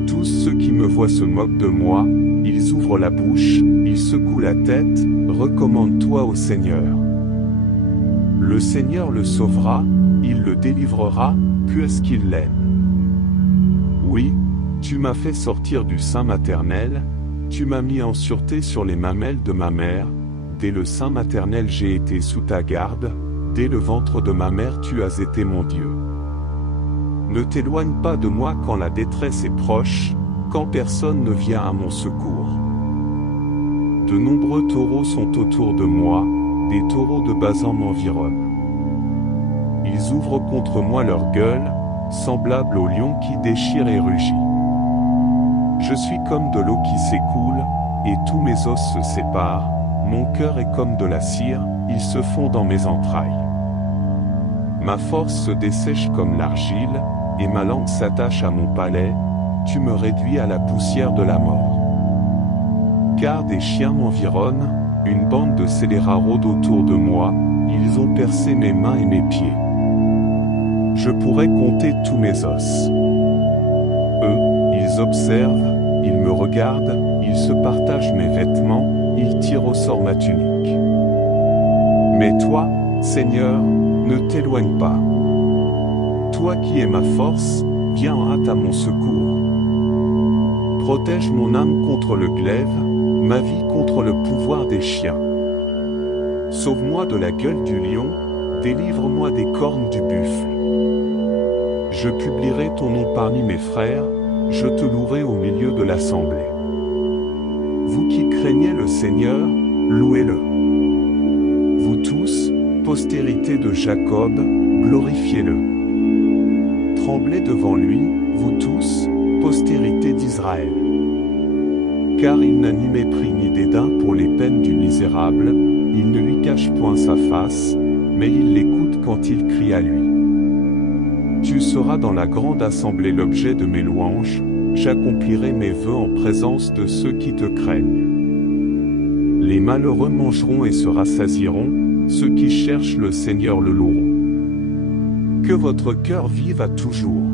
Tous ceux qui me voient se moquent de moi, ils ouvrent la bouche, ils secouent la tête, recommande-toi au Seigneur. Le Seigneur le sauvera, il le délivrera, puisqu'il l'aime. Oui, tu m'as fait sortir du sein maternel, tu m'as mis en sûreté sur les mamelles de ma mère, dès le sein maternel j'ai été sous ta garde, dès le ventre de ma mère tu as été mon Dieu. Ne t'éloigne pas de moi quand la détresse est proche, quand personne ne vient à mon secours. De nombreux taureaux sont autour de moi, des taureaux de Basan m'environnent. Ils ouvrent contre moi leur gueule, semblables au lion qui déchire et rugit. Je suis comme de l'eau qui s'écoule, et tous mes os se séparent, mon cœur est comme de la cire, il se fond dans mes entrailles. Ma force se dessèche comme l'argile, et ma langue s'attache à mon palais, tu me réduis à la poussière de la mort. Car des chiens m'environnent, une bande de scélérats rôde autour de moi, ils ont percé mes mains et mes pieds. Je pourrais compter tous mes os. Eux, ils observent, ils me regardent, ils se partagent mes vêtements, ils tirent au sort ma tunique. Mais toi, Seigneur, ne t'éloigne pas. Toi qui es ma force, viens en hâte à mon secours. Protège mon âme contre le glaive, ma vie contre le pouvoir des chiens. Sauve-moi de la gueule du lion, délivre-moi des cornes du buffle. Je publierai ton nom parmi mes frères, je te louerai au milieu de l'assemblée. Vous qui craignez le Seigneur, louez-le. Vous tous, postérité de Jacob, glorifiez-le. Tremblez devant lui, vous tous, postérité d'Israël. Car il n'a ni mépris ni dédain pour les peines du misérable, il ne lui cache point sa face, mais il l'écoute quand il crie à lui. Tu seras dans la grande assemblée l'objet de mes louanges, j'accomplirai mes vœux en présence de ceux qui te craignent. Les malheureux mangeront et se rassasieront, ceux qui cherchent le Seigneur le loueront. Que votre cœur vive à toujours.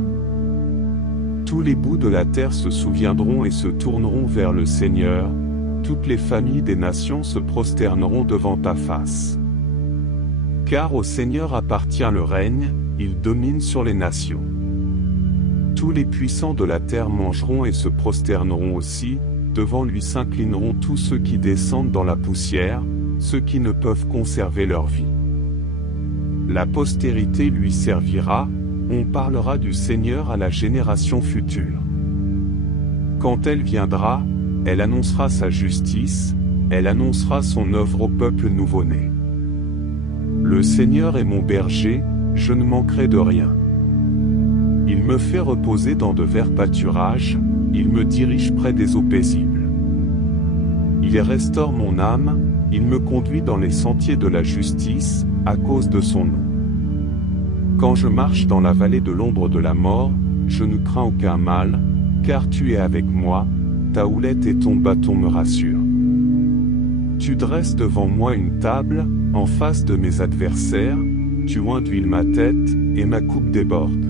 Tous les bouts de la terre se souviendront et se tourneront vers le Seigneur, toutes les familles des nations se prosterneront devant ta face. Car au Seigneur appartient le règne, il domine sur les nations. Tous les puissants de la terre mangeront et se prosterneront aussi, devant lui s'inclineront tous ceux qui descendent dans la poussière, ceux qui ne peuvent conserver leur vie. La postérité lui servira, on parlera du Seigneur à la génération future. Quand elle viendra, elle annoncera sa justice, elle annoncera son œuvre au peuple nouveau-né. Le Seigneur est mon berger, je ne manquerai de rien. Il me fait reposer dans de verts pâturages, il me dirige près des eaux paisibles. Il restaure mon âme, il me conduit dans les sentiers de la justice, à cause de son nom. Quand je marche dans la vallée de l'ombre de la mort, je ne crains aucun mal, car tu es avec moi, ta houlette et ton bâton me rassurent. Tu dresses devant moi une table, en face de mes adversaires, tu oins d'huile ma tête, et ma coupe déborde.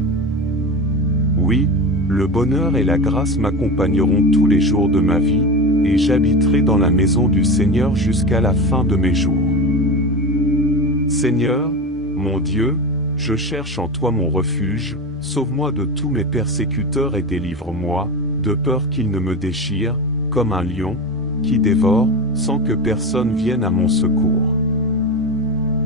Oui, le bonheur et la grâce m'accompagneront tous les jours de ma vie, et j'habiterai dans la maison du Seigneur jusqu'à la fin de mes jours. Seigneur, mon Dieu, je cherche en toi mon refuge, sauve-moi de tous mes persécuteurs et délivre-moi, de peur qu'ils ne me déchirent, comme un lion, qui dévore, sans que personne vienne à mon secours.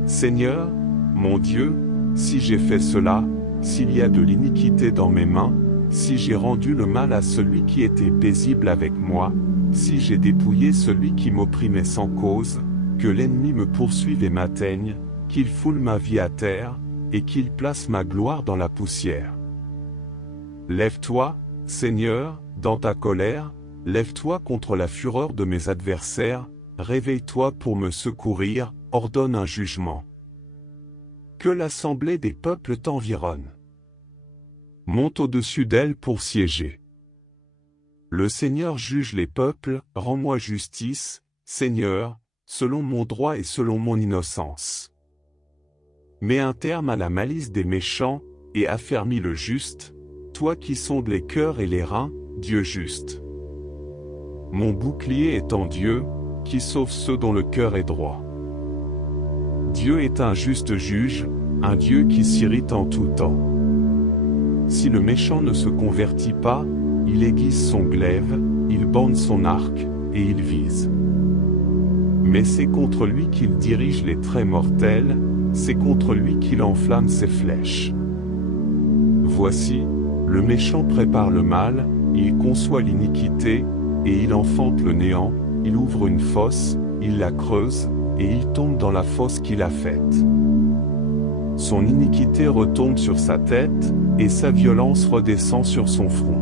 Seigneur, mon Dieu, si j'ai fait cela, s'il y a de l'iniquité dans mes mains, si j'ai rendu le mal à celui qui était paisible avec moi, si j'ai dépouillé celui qui m'opprimait sans cause, que l'ennemi me poursuive et m'atteigne, qu'il foule ma vie à terre, et qu'il place ma gloire dans la poussière. Lève-toi, Seigneur, dans ta colère, lève-toi contre la fureur de mes adversaires, réveille-toi pour me secourir, ordonne un jugement. Que l'assemblée des peuples t'environne. Monte au-dessus d'elle pour siéger. Le Seigneur juge les peuples, rends-moi justice, Seigneur, selon mon droit et selon mon innocence. Mets un terme à la malice des méchants, et affermis le juste, toi qui sondes les cœurs et les reins, Dieu juste. Mon bouclier est en Dieu, qui sauve ceux dont le cœur est droit. Dieu est un juste juge, un Dieu qui s'irrite en tout temps. Si le méchant ne se convertit pas, il aiguise son glaive, il bande son arc, et il vise. Mais c'est contre lui qu'il dirige les traits mortels, c'est contre lui qu'il enflamme ses flèches. Voici, le méchant prépare le mal, il conçoit l'iniquité, et il enfante le néant, il ouvre une fosse, il la creuse, et il tombe dans la fosse qu'il a faite. Son iniquité retombe sur sa tête, et sa violence redescend sur son front.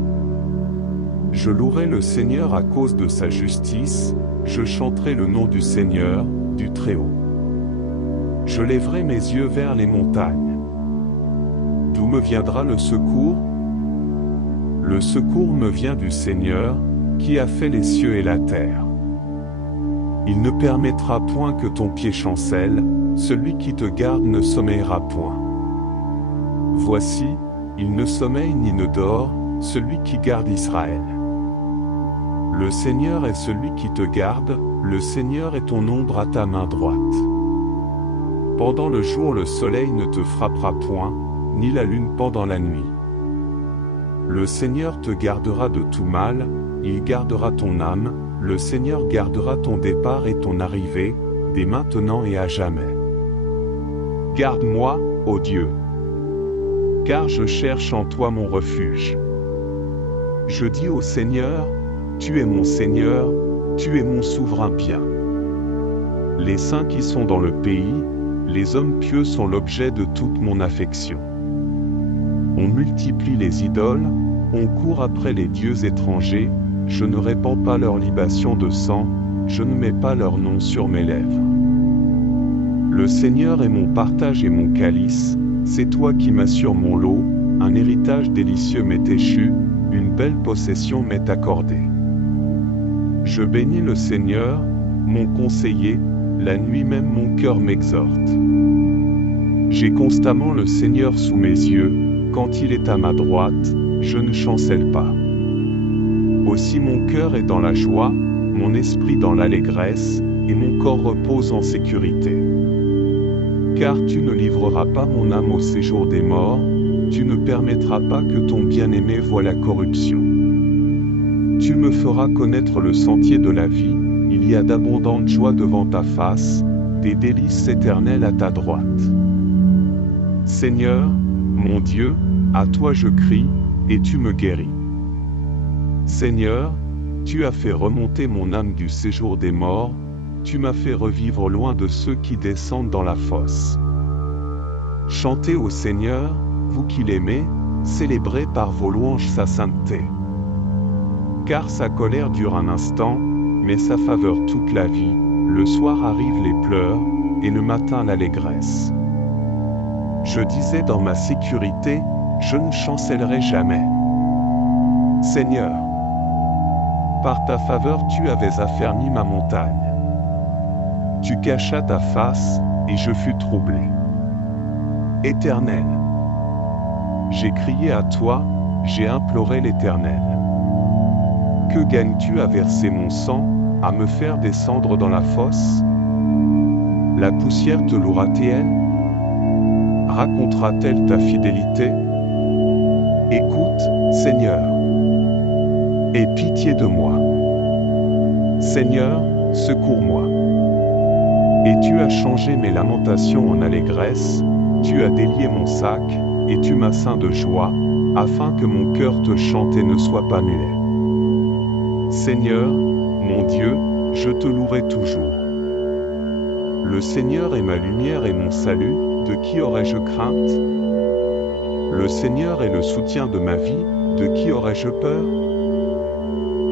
Je louerai le Seigneur à cause de sa justice, je chanterai le nom du Seigneur, du Très-Haut. Je lèverai mes yeux vers les montagnes. D'où me viendra le secours? Le secours me vient du Seigneur, qui a fait les cieux et la terre. Il ne permettra point que ton pied chancelle, celui qui te garde ne sommeillera point. Voici, il ne sommeille ni ne dort, celui qui garde Israël. Le Seigneur est celui qui te garde, le Seigneur est ton ombre à ta main droite. Pendant le jour le soleil ne te frappera point, ni la lune pendant la nuit. Le Seigneur te gardera de tout mal, il gardera ton âme, le Seigneur gardera ton départ et ton arrivée, dès maintenant et à jamais. Garde-moi, ô Dieu, car je cherche en toi mon refuge. Je dis au Seigneur, tu es mon Seigneur, tu es mon souverain bien. Les saints qui sont dans le pays, les hommes pieux sont l'objet de toute mon affection. On multiplie les idoles, on court après les dieux étrangers, je ne répands pas leur libation de sang, je ne mets pas leur nom sur mes lèvres. Le Seigneur est mon partage et mon calice, c'est toi qui m'assures mon lot, un héritage délicieux m'est échu, une belle possession m'est accordée. Je bénis le Seigneur, mon conseiller, la nuit même mon cœur m'exhorte. J'ai constamment le Seigneur sous mes yeux, quand il est à ma droite, je ne chancelle pas. Aussi mon cœur est dans la joie, mon esprit dans l'allégresse, et mon corps repose en sécurité. Car tu ne livreras pas mon âme au séjour des morts, tu ne permettras pas que ton bien-aimé voie la corruption. Tu me feras connaître le sentier de la vie, il y a d'abondantes joies devant ta face, des délices éternelles à ta droite. Seigneur, mon Dieu, à toi je crie, et tu me guéris. Seigneur, tu as fait remonter mon âme du séjour des morts, tu m'as fait revivre loin de ceux qui descendent dans la fosse. Chantez au Seigneur, vous qui l'aimez, célébrez par vos louanges sa sainteté. Car sa colère dure un instant, mais sa faveur toute la vie, le soir arrivent les pleurs, et le matin l'allégresse. Je disais dans ma sécurité, je ne chancellerai jamais. Seigneur, par ta faveur tu avais affermi ma montagne. Tu cachas ta face, et je fus troublé. Éternel, j'ai crié à toi, j'ai imploré l'Éternel. Que gagnes-tu à verser mon sang, à me faire descendre dans la fosse? La poussière te louera-t-elle? Racontera-t-elle ta fidélité? Écoute, Seigneur, aie pitié de moi. Seigneur, secours-moi. Et tu as changé mes lamentations en allégresse, tu as délié mon sac, et tu m'as ceint de joie, afin que mon cœur te chante et ne soit pas muet. Seigneur, mon Dieu, je te louerai toujours. Le Seigneur est ma lumière et mon salut, de qui aurais-je crainte? Le Seigneur est le soutien de ma vie, de qui aurais-je peur?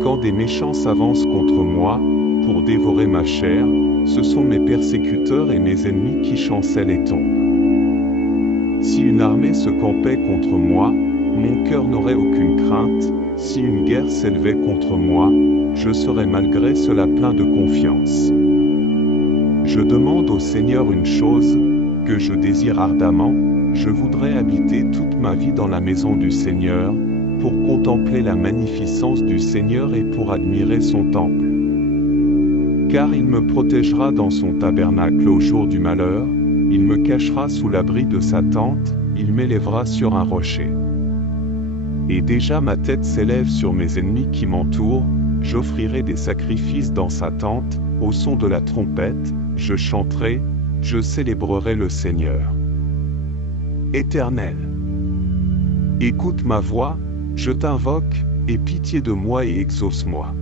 Quand des méchants s'avancent contre moi, pour dévorer ma chair, ce sont mes persécuteurs et mes ennemis qui chancellent et tombent. Si une armée se campait contre moi, mon cœur n'aurait aucune crainte, si une guerre s'élevait contre moi, je serais malgré cela plein de confiance. Je demande au Seigneur une chose, que je désire ardemment, je voudrais habiter toute ma vie dans la maison du Seigneur, pour contempler la magnificence du Seigneur et pour admirer son temple. Car il me protégera dans son tabernacle au jour du malheur, il me cachera sous l'abri de sa tente, il m'élèvera sur un rocher. Et déjà ma tête s'élève sur mes ennemis qui m'entourent, j'offrirai des sacrifices dans sa tente, au son de la trompette, je chanterai, je célébrerai le Seigneur. Éternel, écoute ma voix, je t'invoque, aie pitié de moi et exauce-moi.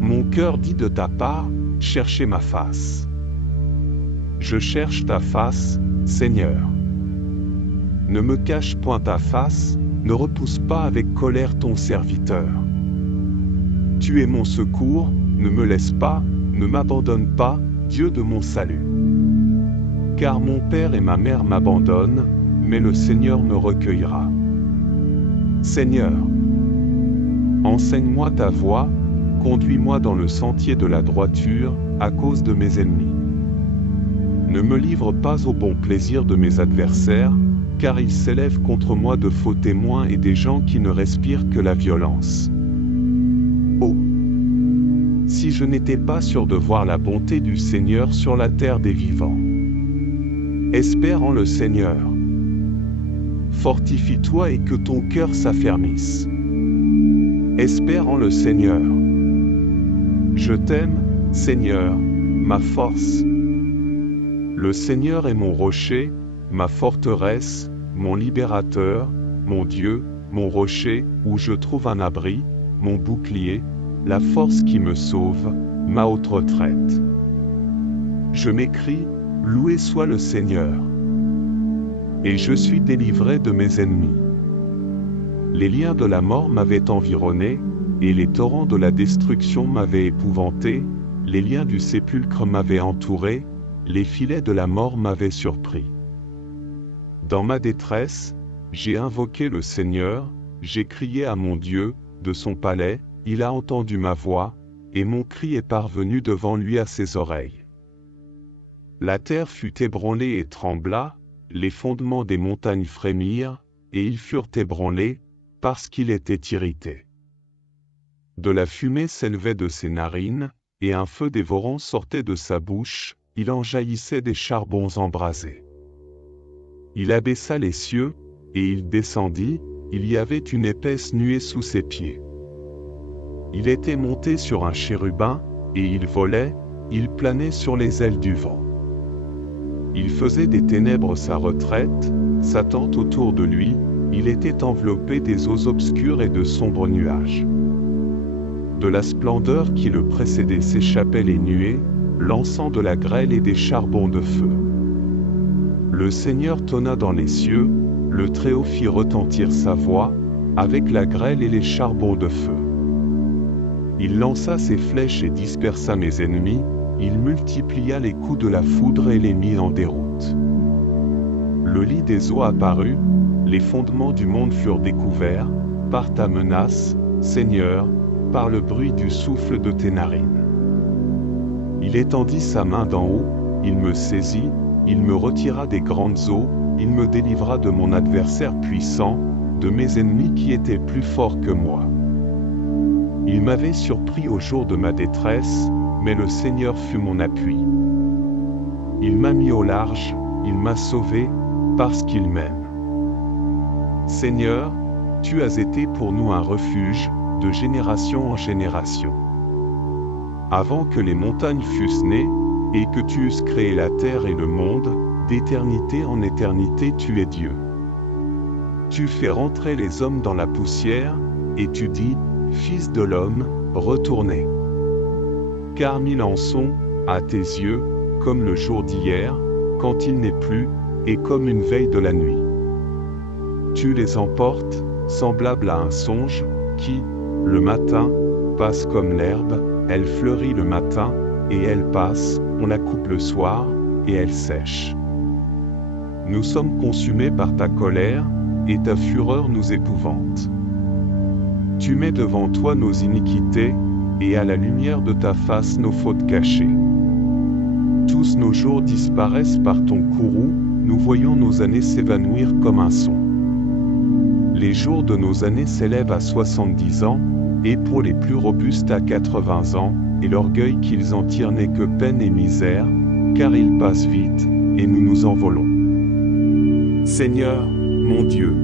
Mon cœur dit de ta part, cherchez ma face. Je cherche ta face, Seigneur. Ne me cache point ta face, ne repousse pas avec colère ton serviteur. Tu es mon secours, ne me laisse pas, ne m'abandonne pas, Dieu de mon salut. Car mon père et ma mère m'abandonnent, mais le Seigneur me recueillera. Seigneur, enseigne-moi ta voie, conduis-moi dans le sentier de la droiture, à cause de mes ennemis. Ne me livre pas au bon plaisir de mes adversaires, car ils s'élèvent contre moi de faux témoins et des gens qui ne respirent que la violence. Oh! Si je n'étais pas sûr de voir la bonté du Seigneur sur la terre des vivants. Espère en le Seigneur. fortifie-toi et que ton cœur s'affermisse. Espère en le Seigneur. Je t'aime, Seigneur, ma force. Le Seigneur est mon rocher, ma forteresse, mon libérateur, mon Dieu, mon rocher, où je trouve un abri, mon bouclier, la force qui me sauve, ma haute retraite. Je m'écrie, loué soit le Seigneur. Et je suis délivré de mes ennemis. Les liens de la mort m'avaient environné, et les torrents de la destruction m'avaient épouvanté, les liens du sépulcre m'avaient entouré, les filets de la mort m'avaient surpris. Dans ma détresse, j'ai invoqué le Seigneur, j'ai crié à mon Dieu, de son palais, il a entendu ma voix, et mon cri est parvenu devant lui à ses oreilles. La terre fut ébranlée et trembla, les fondements des montagnes frémirent, et ils furent ébranlés, parce qu'il était irrité. De la fumée s'élevait de ses narines, et un feu dévorant sortait de sa bouche, il en jaillissait des charbons embrasés. Il abaissa les cieux, et il descendit, il y avait une épaisse nuée sous ses pieds. Il était monté sur un chérubin, et il volait, il planait sur les ailes du vent. Il faisait des ténèbres sa retraite, sa tente autour de lui, il était enveloppé des eaux obscures et de sombres nuages. De la splendeur qui le précédait s'échappaient les nuées, lançant de la grêle et des charbons de feu. Le Seigneur tonna dans les cieux, le Très-Haut fit retentir sa voix, avec la grêle et les charbons de feu. Il lança ses flèches et dispersa mes ennemis, il multiplia les coups de la foudre et les mit en déroute. Le lit des eaux apparut, les fondements du monde furent découverts, par ta menace, Seigneur, par le bruit du souffle de tes narines. Il étendit sa main d'en haut, il me saisit, il me retira des grandes eaux, il me délivra de mon adversaire puissant, de mes ennemis qui étaient plus forts que moi. Il m'avait surpris au jour de ma détresse, mais le Seigneur fut mon appui. Il m'a mis au large, il m'a sauvé, parce qu'il m'aime. Seigneur, tu as été pour nous un refuge, de génération en génération. Avant que les montagnes fussent nées, et que tu eusses créé la terre et le monde, d'éternité en éternité tu es Dieu. Tu fais rentrer les hommes dans la poussière, et tu dis, Fils de l'homme, retournez. Car mille en sont, à tes yeux, comme le jour d'hier, quand il n'est plus, et comme une veille de la nuit. Tu les emportes, semblables à un songe, qui, le matin, passe comme l'herbe, elle fleurit le matin, et elle passe, on la coupe le soir, et elle sèche. Nous sommes consumés par ta colère, et ta fureur nous épouvante. Tu mets devant toi nos iniquités, et à la lumière de ta face nos fautes cachées. Tous nos jours disparaissent par ton courroux, nous voyons nos années s'évanouir comme un son. Les jours de nos années s'élèvent à 70 ans, et pour les plus robustes à 80 ans, et l'orgueil qu'ils en tirent n'est que peine et misère, car ils passent vite, et nous nous envolons. Seigneur, mon Dieu,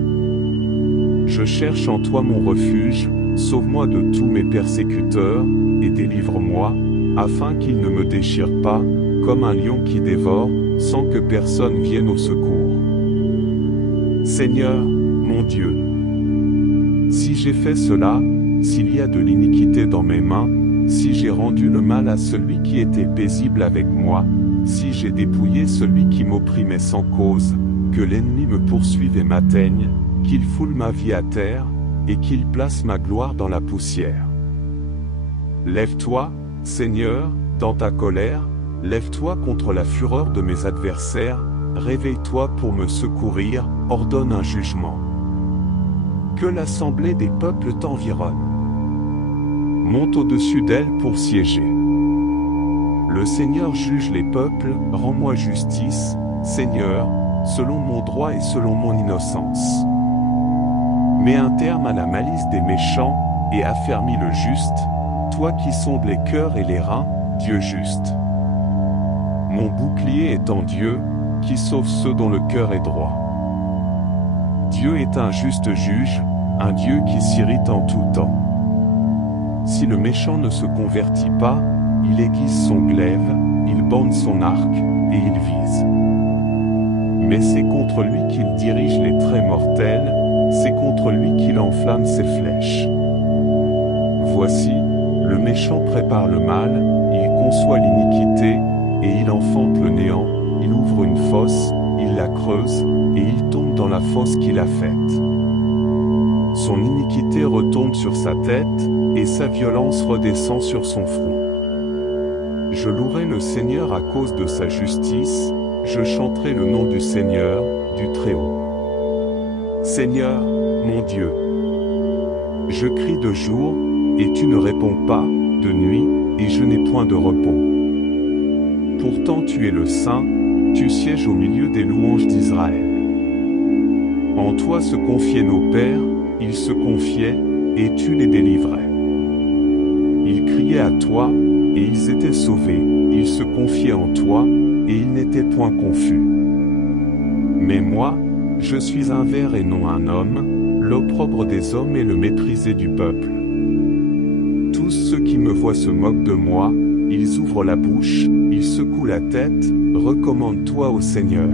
je cherche en toi mon refuge, sauve-moi de tous mes persécuteurs, et délivre-moi, afin qu'ils ne me déchirent pas, comme un lion qui dévore, sans que personne vienne au secours. Seigneur, mon Dieu, si j'ai fait cela, s'il y a de l'iniquité dans mes mains, si j'ai rendu le mal à celui qui était paisible avec moi, si j'ai dépouillé celui qui m'opprimait sans cause, que l'ennemi me poursuive et m'atteigne, qu'il foule ma vie à terre, et qu'il place ma gloire dans la poussière. Lève-toi, Seigneur, dans ta colère, lève-toi contre la fureur de mes adversaires, réveille-toi pour me secourir, ordonne un jugement. Que l'assemblée des peuples t'environne. Monte au-dessus d'elle pour siéger. Le Seigneur juge les peuples, rends-moi justice, Seigneur, selon mon droit et selon mon innocence. Mets un terme à la malice des méchants, et affermis le juste, toi qui sondes les cœurs et les reins, Dieu juste. Mon bouclier est en Dieu, qui sauve ceux dont le cœur est droit. Dieu est un juste juge, un Dieu qui s'irrite en tout temps. Si le méchant ne se convertit pas, il aiguise son glaive, il bande son arc, et il vise. Mais c'est contre lui qu'il dirige les traits mortels, c'est contre lui qu'il enflamme ses flèches. Voici, le méchant prépare le mal, il conçoit l'iniquité, et il enfante le néant, il ouvre une fosse, il la creuse, et il tombe dans la fosse qu'il a faite. Son iniquité retombe sur sa tête, et sa violence redescend sur son front. Je louerai le Seigneur à cause de sa justice, je chanterai le nom du Seigneur, du Très-Haut. Seigneur, mon Dieu, je crie de jour, et tu ne réponds pas, de nuit, et je n'ai point de repos. Pourtant tu es le Saint, tu sièges au milieu des louanges d'Israël. En toi se confiaient nos pères, ils se confiaient, et tu les délivrais. Ils criaient à toi, et ils étaient sauvés, ils se confiaient en toi, et ils n'étaient point confus. Mais moi, je suis un ver et non un homme, l'opprobre des hommes et le méprisé du peuple. Tous ceux qui me voient se moquent de moi, ils ouvrent la bouche, ils secouent la tête, recommande-toi au Seigneur.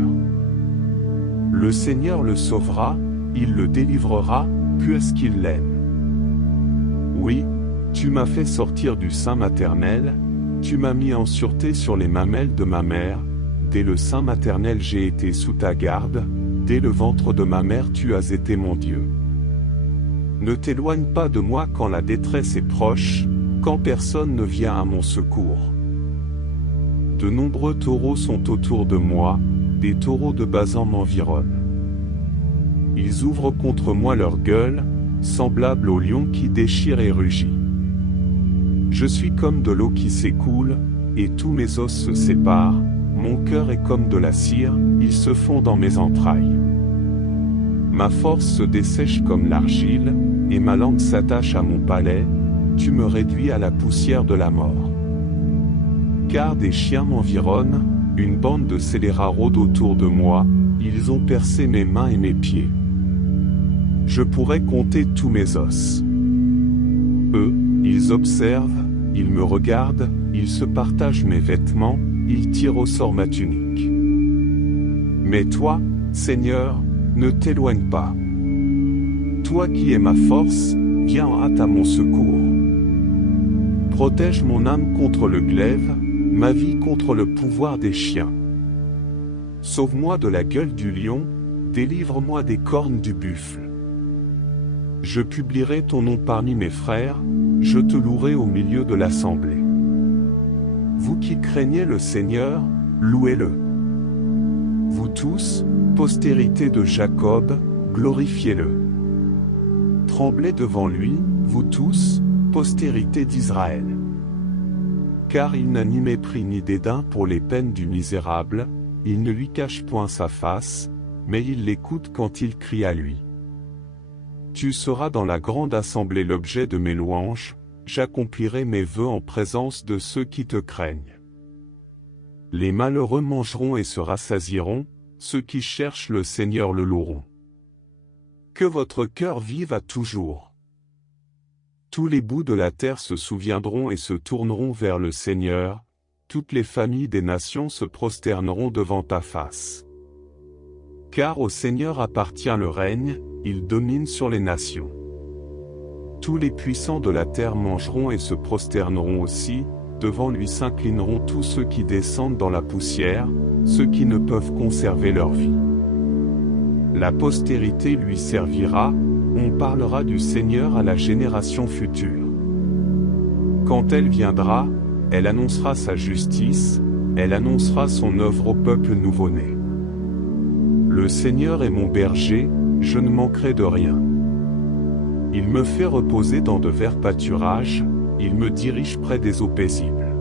Le Seigneur le sauvera, il le délivrera, puisqu'il l'aime. Oui, tu m'as fait sortir du sein maternel, tu m'as mis en sûreté sur les mamelles de ma mère, dès le sein maternel j'ai été sous ta garde, dès le ventre de ma mère tu as été mon Dieu. Ne t'éloigne pas de moi quand la détresse est proche, quand personne ne vient à mon secours. De nombreux taureaux sont autour de moi, des taureaux de Basan m'environnent. Ils ouvrent contre moi leur gueule, semblables au lion qui déchire et rugit. Je suis comme de l'eau qui s'écoule, et tous mes os se séparent, mon cœur est comme de la cire, il se fond dans mes entrailles. Ma force se dessèche comme l'argile, et ma langue s'attache à mon palais, tu me réduis à la poussière de la mort. Car des chiens m'environnent, une bande de scélérats rôde autour de moi, ils ont percé mes mains et mes pieds. Je pourrais compter tous mes os. Eux, ils observent, ils me regardent, ils se partagent mes vêtements, ils tirent au sort ma tunique. Mais toi, Seigneur, ne t'éloigne pas. Toi qui es ma force, viens en hâte à mon secours. Protège mon âme contre le glaive, ma vie contre le pouvoir des chiens. Sauve-moi de la gueule du lion, délivre-moi des cornes du buffle. Je publierai ton nom parmi mes frères, je te louerai au milieu de l'assemblée. Vous qui craignez le Seigneur, louez-le. Vous tous, postérité de Jacob, glorifiez-le. Tremblez devant lui, vous tous, postérité d'Israël. Car il n'a ni mépris ni dédain pour les peines du misérable, il ne lui cache point sa face, mais il l'écoute quand il crie à lui. Tu seras dans la grande assemblée l'objet de mes louanges, j'accomplirai mes vœux en présence de ceux qui te craignent. Les malheureux mangeront et se rassasieront, ceux qui cherchent le Seigneur le loueront. Que votre cœur vive à toujours. Tous les bouts de la terre se souviendront et se tourneront vers le Seigneur, toutes les familles des nations se prosterneront devant ta face. Car au Seigneur appartient le règne, il domine sur les nations. Tous les puissants de la terre mangeront et se prosterneront aussi, devant lui s'inclineront tous ceux qui descendent dans la poussière, ceux qui ne peuvent conserver leur vie. La postérité lui servira, on parlera du Seigneur à la génération future. Quand elle viendra, elle annoncera sa justice, elle annoncera son œuvre au peuple nouveau-né. Le Seigneur est mon berger, je ne manquerai de rien. Il me fait reposer dans de verts pâturages, il me dirige près des eaux paisibles.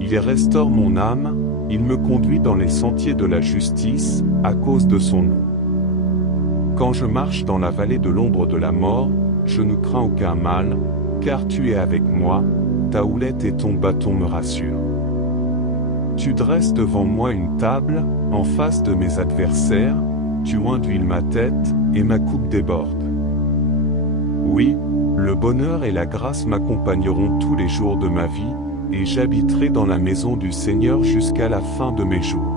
Il restaure mon âme, il me conduit dans les sentiers de la justice, à cause de son nom. Quand je marche dans la vallée de l'ombre de la mort, je ne crains aucun mal, car tu es avec moi, ta houlette et ton bâton me rassurent. Tu dresses devant moi une table, en face de mes adversaires, tu oins d'huile ma tête, et ma coupe déborde. Oui, le bonheur et la grâce m'accompagneront tous les jours de ma vie, et j'habiterai dans la maison du Seigneur jusqu'à la fin de mes jours.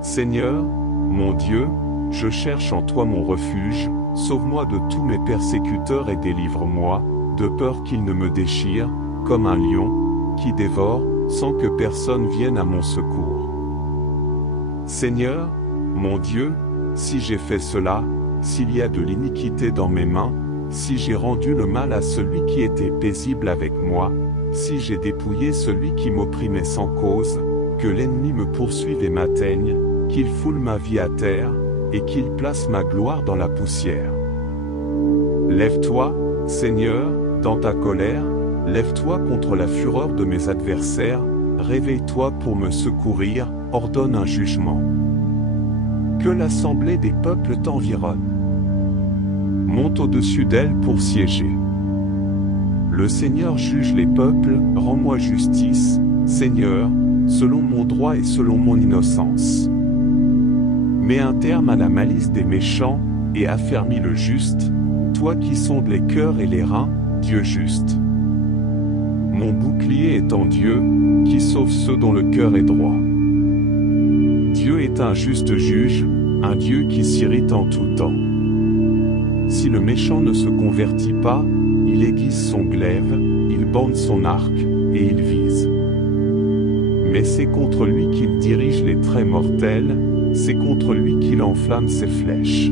Seigneur, mon Dieu, je cherche en toi mon refuge, sauve-moi de tous mes persécuteurs et délivre-moi, de peur qu'ils ne me déchirent, comme un lion, qui dévore, sans que personne vienne à mon secours. Seigneur, mon Dieu, si j'ai fait cela, s'il y a de l'iniquité dans mes mains, si j'ai rendu le mal à celui qui était paisible avec moi, si j'ai dépouillé celui qui m'opprimait sans cause, que l'ennemi me poursuive et m'atteigne, qu'il foule ma vie à terre, et qu'il place ma gloire dans la poussière. Lève-toi, Seigneur, dans ta colère, lève-toi contre la fureur de mes adversaires, réveille-toi pour me secourir, ordonne un jugement. Que l'assemblée des peuples t'environne. Monte au-dessus d'elle pour siéger. Le Seigneur juge les peuples, rends-moi justice, Seigneur, selon mon droit et selon mon innocence. Mets un terme à la malice des méchants, et affermis le juste, toi qui sondes les cœurs et les reins, Dieu juste. Mon bouclier est en Dieu, qui sauve ceux dont le cœur est droit. Dieu est un juste juge, un Dieu qui s'irrite en tout temps. Si le méchant ne se convertit pas, il aiguise son glaive, il bande son arc, et il vise. Mais c'est contre lui qu'il dirige les traits mortels, c'est contre lui qu'il enflamme ses flèches.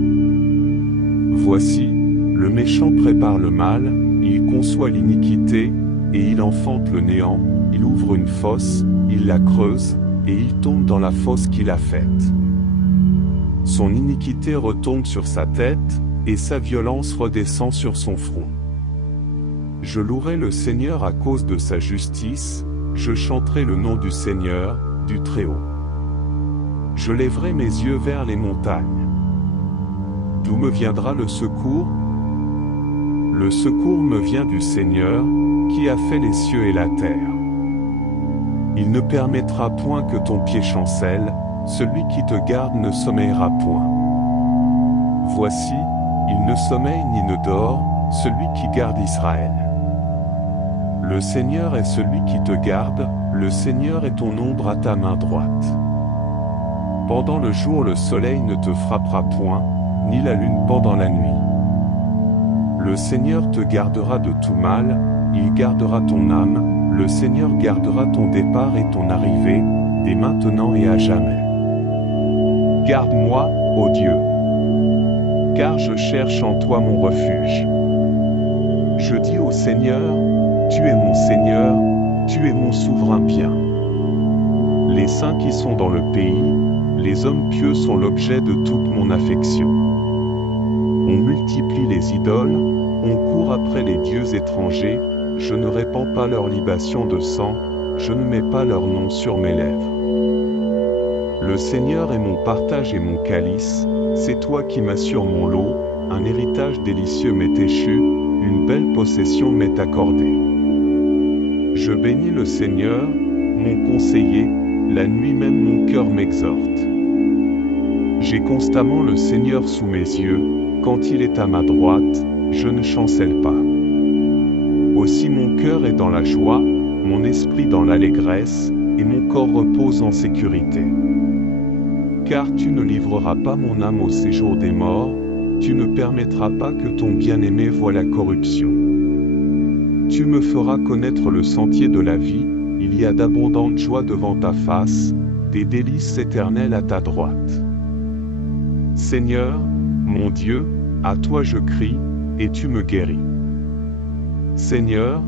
Voici, le méchant prépare le mal, il conçoit l'iniquité, et il enfante le néant, il ouvre une fosse, il la creuse, et il tombe dans la fosse qu'il a faite. Son iniquité retombe sur sa tête, et sa violence redescend sur son front. Je louerai le Seigneur à cause de sa justice, je chanterai le nom du Seigneur, du Très-Haut. Je lèverai mes yeux vers les montagnes. D'où me viendra le secours? Le secours me vient du Seigneur, qui a fait les cieux et la terre. Il ne permettra point que ton pied chancelle, celui qui te garde ne sommeillera point. Voici, il ne sommeille ni ne dort, celui qui garde Israël. Le Seigneur est celui qui te garde, le Seigneur est ton ombre à ta main droite. Pendant le jour le soleil ne te frappera point, ni la lune pendant la nuit. Le Seigneur te gardera de tout mal, il gardera ton âme, le Seigneur gardera ton départ et ton arrivée, dès maintenant et à jamais. Garde-moi, ô Dieu, car je cherche en toi mon refuge. Je dis au Seigneur, tu es mon Seigneur, tu es mon souverain bien. Les saints qui sont dans le pays, les hommes pieux sont l'objet de toute mon affection. On multiplie les idoles, on court après les dieux étrangers, je ne répands pas leur libation de sang, je ne mets pas leur nom sur mes lèvres. Le Seigneur est mon partage et mon calice, c'est toi qui m'assures mon lot, un héritage délicieux m'est échu, une belle possession m'est accordée. Je bénis le Seigneur, mon conseiller, la nuit même mon cœur m'exhorte. J'ai constamment le Seigneur sous mes yeux, quand il est à ma droite, je ne chancelle pas. Aussi mon cœur est dans la joie, mon esprit dans l'allégresse, et mon corps repose en sécurité. Car tu ne livreras pas mon âme au séjour des morts, tu ne permettras pas que ton bien-aimé voie la corruption. Tu me feras connaître le sentier de la vie, il y a d'abondantes joies devant ta face, des délices éternelles à ta droite. Seigneur, mon Dieu, à toi je crie, et tu me guéris. Seigneur,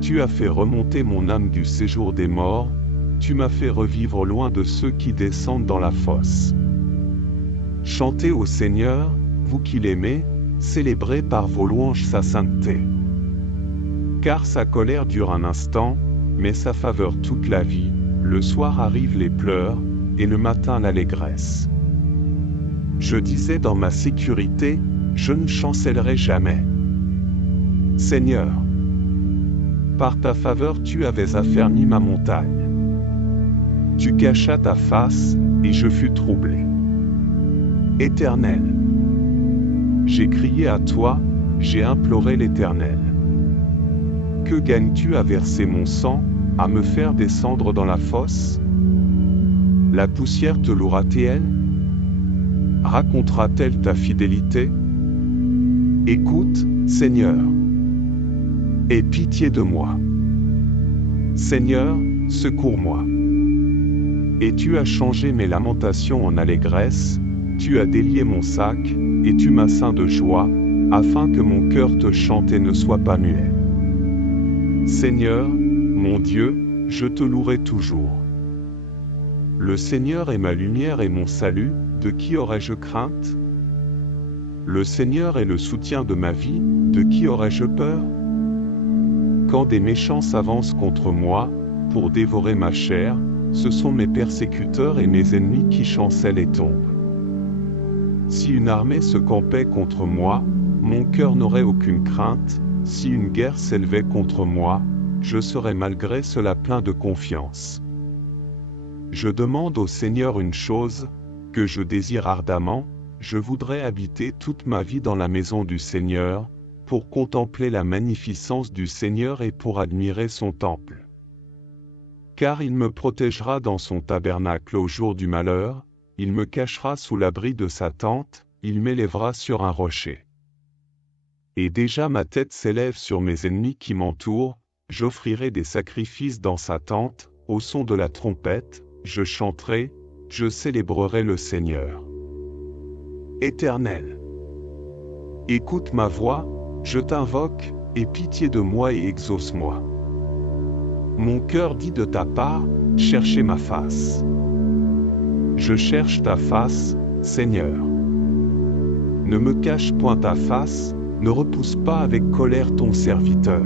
tu as fait remonter mon âme du séjour des morts, tu m'as fait revivre loin de ceux qui descendent dans la fosse. Chantez au Seigneur, vous qui l'aimez, célébrez par vos louanges sa sainteté. Car sa colère dure un instant, mais sa faveur toute la vie, le soir arrivent les pleurs, et le matin l'allégresse. Je disais dans ma sécurité, je ne chancellerai jamais. Seigneur, par ta faveur tu avais affermi ma montagne. Tu cachas ta face, et je fus troublé. Éternel. J'ai crié à toi, j'ai imploré l'Éternel. Que gagnes-tu à verser mon sang, à me faire descendre dans la fosse? La poussière te louera-t-elle? Racontera-t-elle ta fidélité? Écoute, Seigneur. Aie pitié de moi. Seigneur, secours-moi. Et tu as changé mes lamentations en allégresse, tu as délié mon sac, et tu m'as ceint de joie, afin que mon cœur te chante et ne soit pas muet. Seigneur, mon Dieu, je te louerai toujours. Le Seigneur est ma lumière et mon salut, de qui aurais-je crainte? Le Seigneur est le soutien de ma vie, de qui aurais-je peur? Quand des méchants s'avancent contre moi, pour dévorer ma chair, ce sont mes persécuteurs et mes ennemis qui chancellent et tombent. Si une armée se campait contre moi, mon cœur n'aurait aucune crainte, si une guerre s'élevait contre moi, je serais malgré cela plein de confiance. Je demande au Seigneur une chose, que je désire ardemment, je voudrais habiter toute ma vie dans la maison du Seigneur, pour contempler la magnificence du Seigneur et pour admirer son temple. Car il me protégera dans son tabernacle au jour du malheur, il me cachera sous l'abri de sa tente, il m'élèvera sur un rocher. Et déjà ma tête s'élève sur mes ennemis qui m'entourent, j'offrirai des sacrifices dans sa tente, au son de la trompette, je chanterai, je célébrerai le Seigneur. Éternel, écoute ma voix, je t'invoque, aie pitié de moi et exauce-moi. Mon cœur dit de ta part, cherchez ma face. Je cherche ta face, Seigneur. Ne me cache point ta face, ne repousse pas avec colère ton serviteur.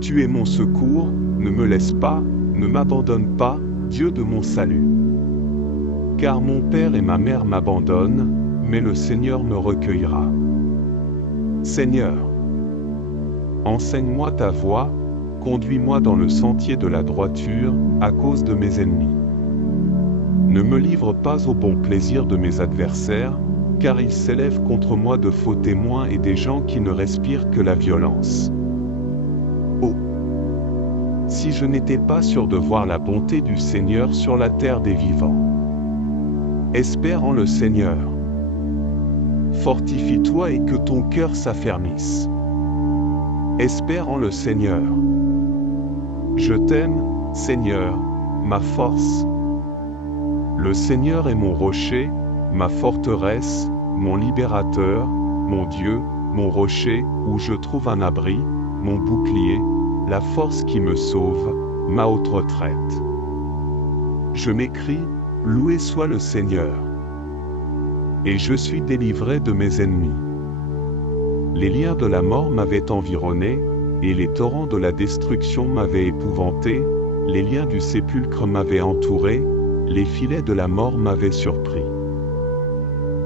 Tu es mon secours, ne me laisse pas, ne m'abandonne pas, Dieu de mon salut. Car mon père et ma mère m'abandonnent, mais le Seigneur me recueillera. Seigneur, enseigne-moi ta voie, conduis-moi dans le sentier de la droiture, à cause de mes ennemis. Ne me livre pas au bon plaisir de mes adversaires, car ils s'élèvent contre moi de faux témoins et des gens qui ne respirent que la violence. Oh! Si je n'étais pas sûr de voir la bonté du Seigneur sur la terre des vivants. Espère en le Seigneur. Fortifie-toi et que ton cœur s'affermisse. Espère en le Seigneur. Je t'aime, Seigneur, ma force. Le Seigneur est mon rocher, ma forteresse, mon libérateur, mon Dieu, mon rocher, où je trouve un abri, mon bouclier, la force qui me sauve, ma haute retraite. Je m'écrie, loué soit le Seigneur. Et je suis délivré de mes ennemis. Les liens de la mort m'avaient environné, et les torrents de la destruction m'avaient épouvanté, les liens du sépulcre m'avaient entouré, les filets de la mort m'avaient surpris.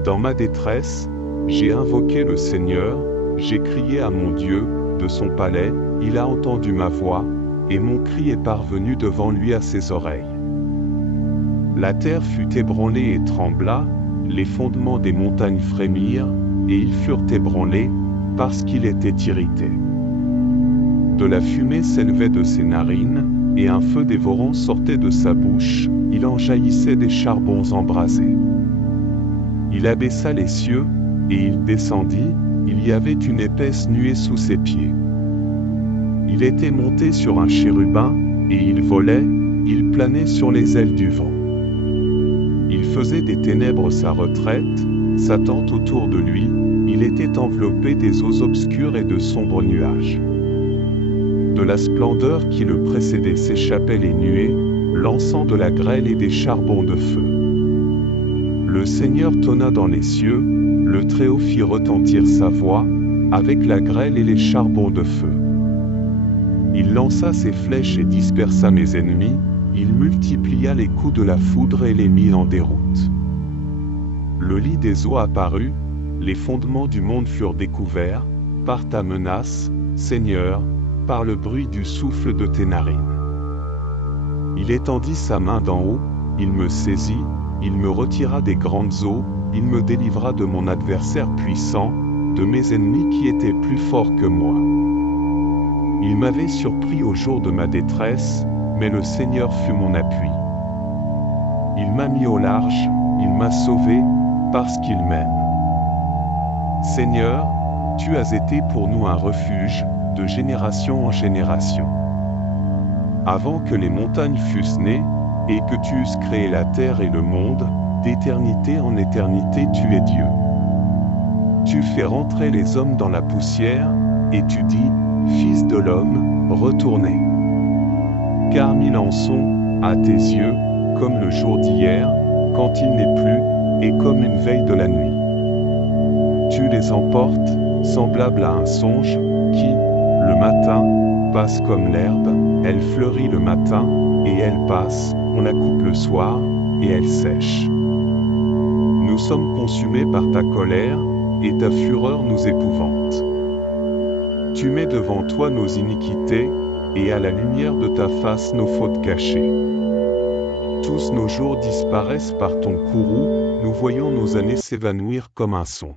Dans ma détresse, j'ai invoqué le Seigneur, j'ai crié à mon Dieu, de son palais, il a entendu ma voix, et mon cri est parvenu devant lui à ses oreilles. La terre fut ébranlée et trembla, les fondements des montagnes frémirent, et ils furent ébranlés, parce qu'il était irrité. De la fumée s'élevait de ses narines, et un feu dévorant sortait de sa bouche, il en jaillissait des charbons embrasés. Il abaissa les cieux, et il descendit, il y avait une épaisse nuée sous ses pieds. Il était monté sur un chérubin, et il volait, il planait sur les ailes du vent. Il faisait des ténèbres sa retraite, sa tente autour de lui, il était enveloppé des eaux obscures et de sombres nuages. De la splendeur qui le précédait s'échappaient les nuées, lançant de la grêle et des charbons de feu. Le Seigneur tonna dans les cieux, le Très-Haut fit retentir sa voix, avec la grêle et les charbons de feu. Il lança ses flèches et dispersa mes ennemis, il multiplia les coups de la foudre et les mit en déroute. Le lit des eaux apparut, les fondements du monde furent découverts, par ta menace, Seigneur, par le bruit du souffle de tes narines. Il étendit sa main d'en haut, il me saisit, il me retira des grandes eaux, Il me délivra de mon adversaire puissant, de mes ennemis qui étaient plus forts que moi. Il m'avait surpris au jour de ma détresse, mais le Seigneur fut mon appui. Il m'a mis au large, il m'a sauvé, parce qu'il m'aime. Seigneur, tu as été pour nous un refuge, de génération en génération. Avant que les montagnes fussent nées, et que tu eusses créé la terre et le monde, d'éternité en éternité tu es Dieu. Tu fais rentrer les hommes dans la poussière, et tu dis, Fils de l'homme, retournez. Car mille en sont, à tes yeux, comme le jour d'hier, quand il n'est plus, et comme une veille de la nuit. Tu les emportes, semblables à un songe, qui, le matin, passe comme l'herbe, elle fleurit le matin, et elle passe, on la coupe le soir, et elle sèche. Nous sommes consumés par ta colère, et ta fureur nous épouvante. Tu mets devant toi nos iniquités, et à la lumière de ta face nos fautes cachées. Tous nos jours disparaissent par ton courroux, nous voyons nos années s'évanouir comme un son.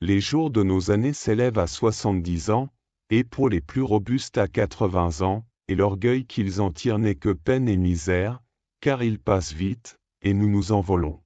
Les jours de nos années s'élèvent à 70 ans, et pour les plus robustes à 80 ans, et l'orgueil qu'ils en tirent n'est que peine et misère, car ils passent vite, et nous nous envolons.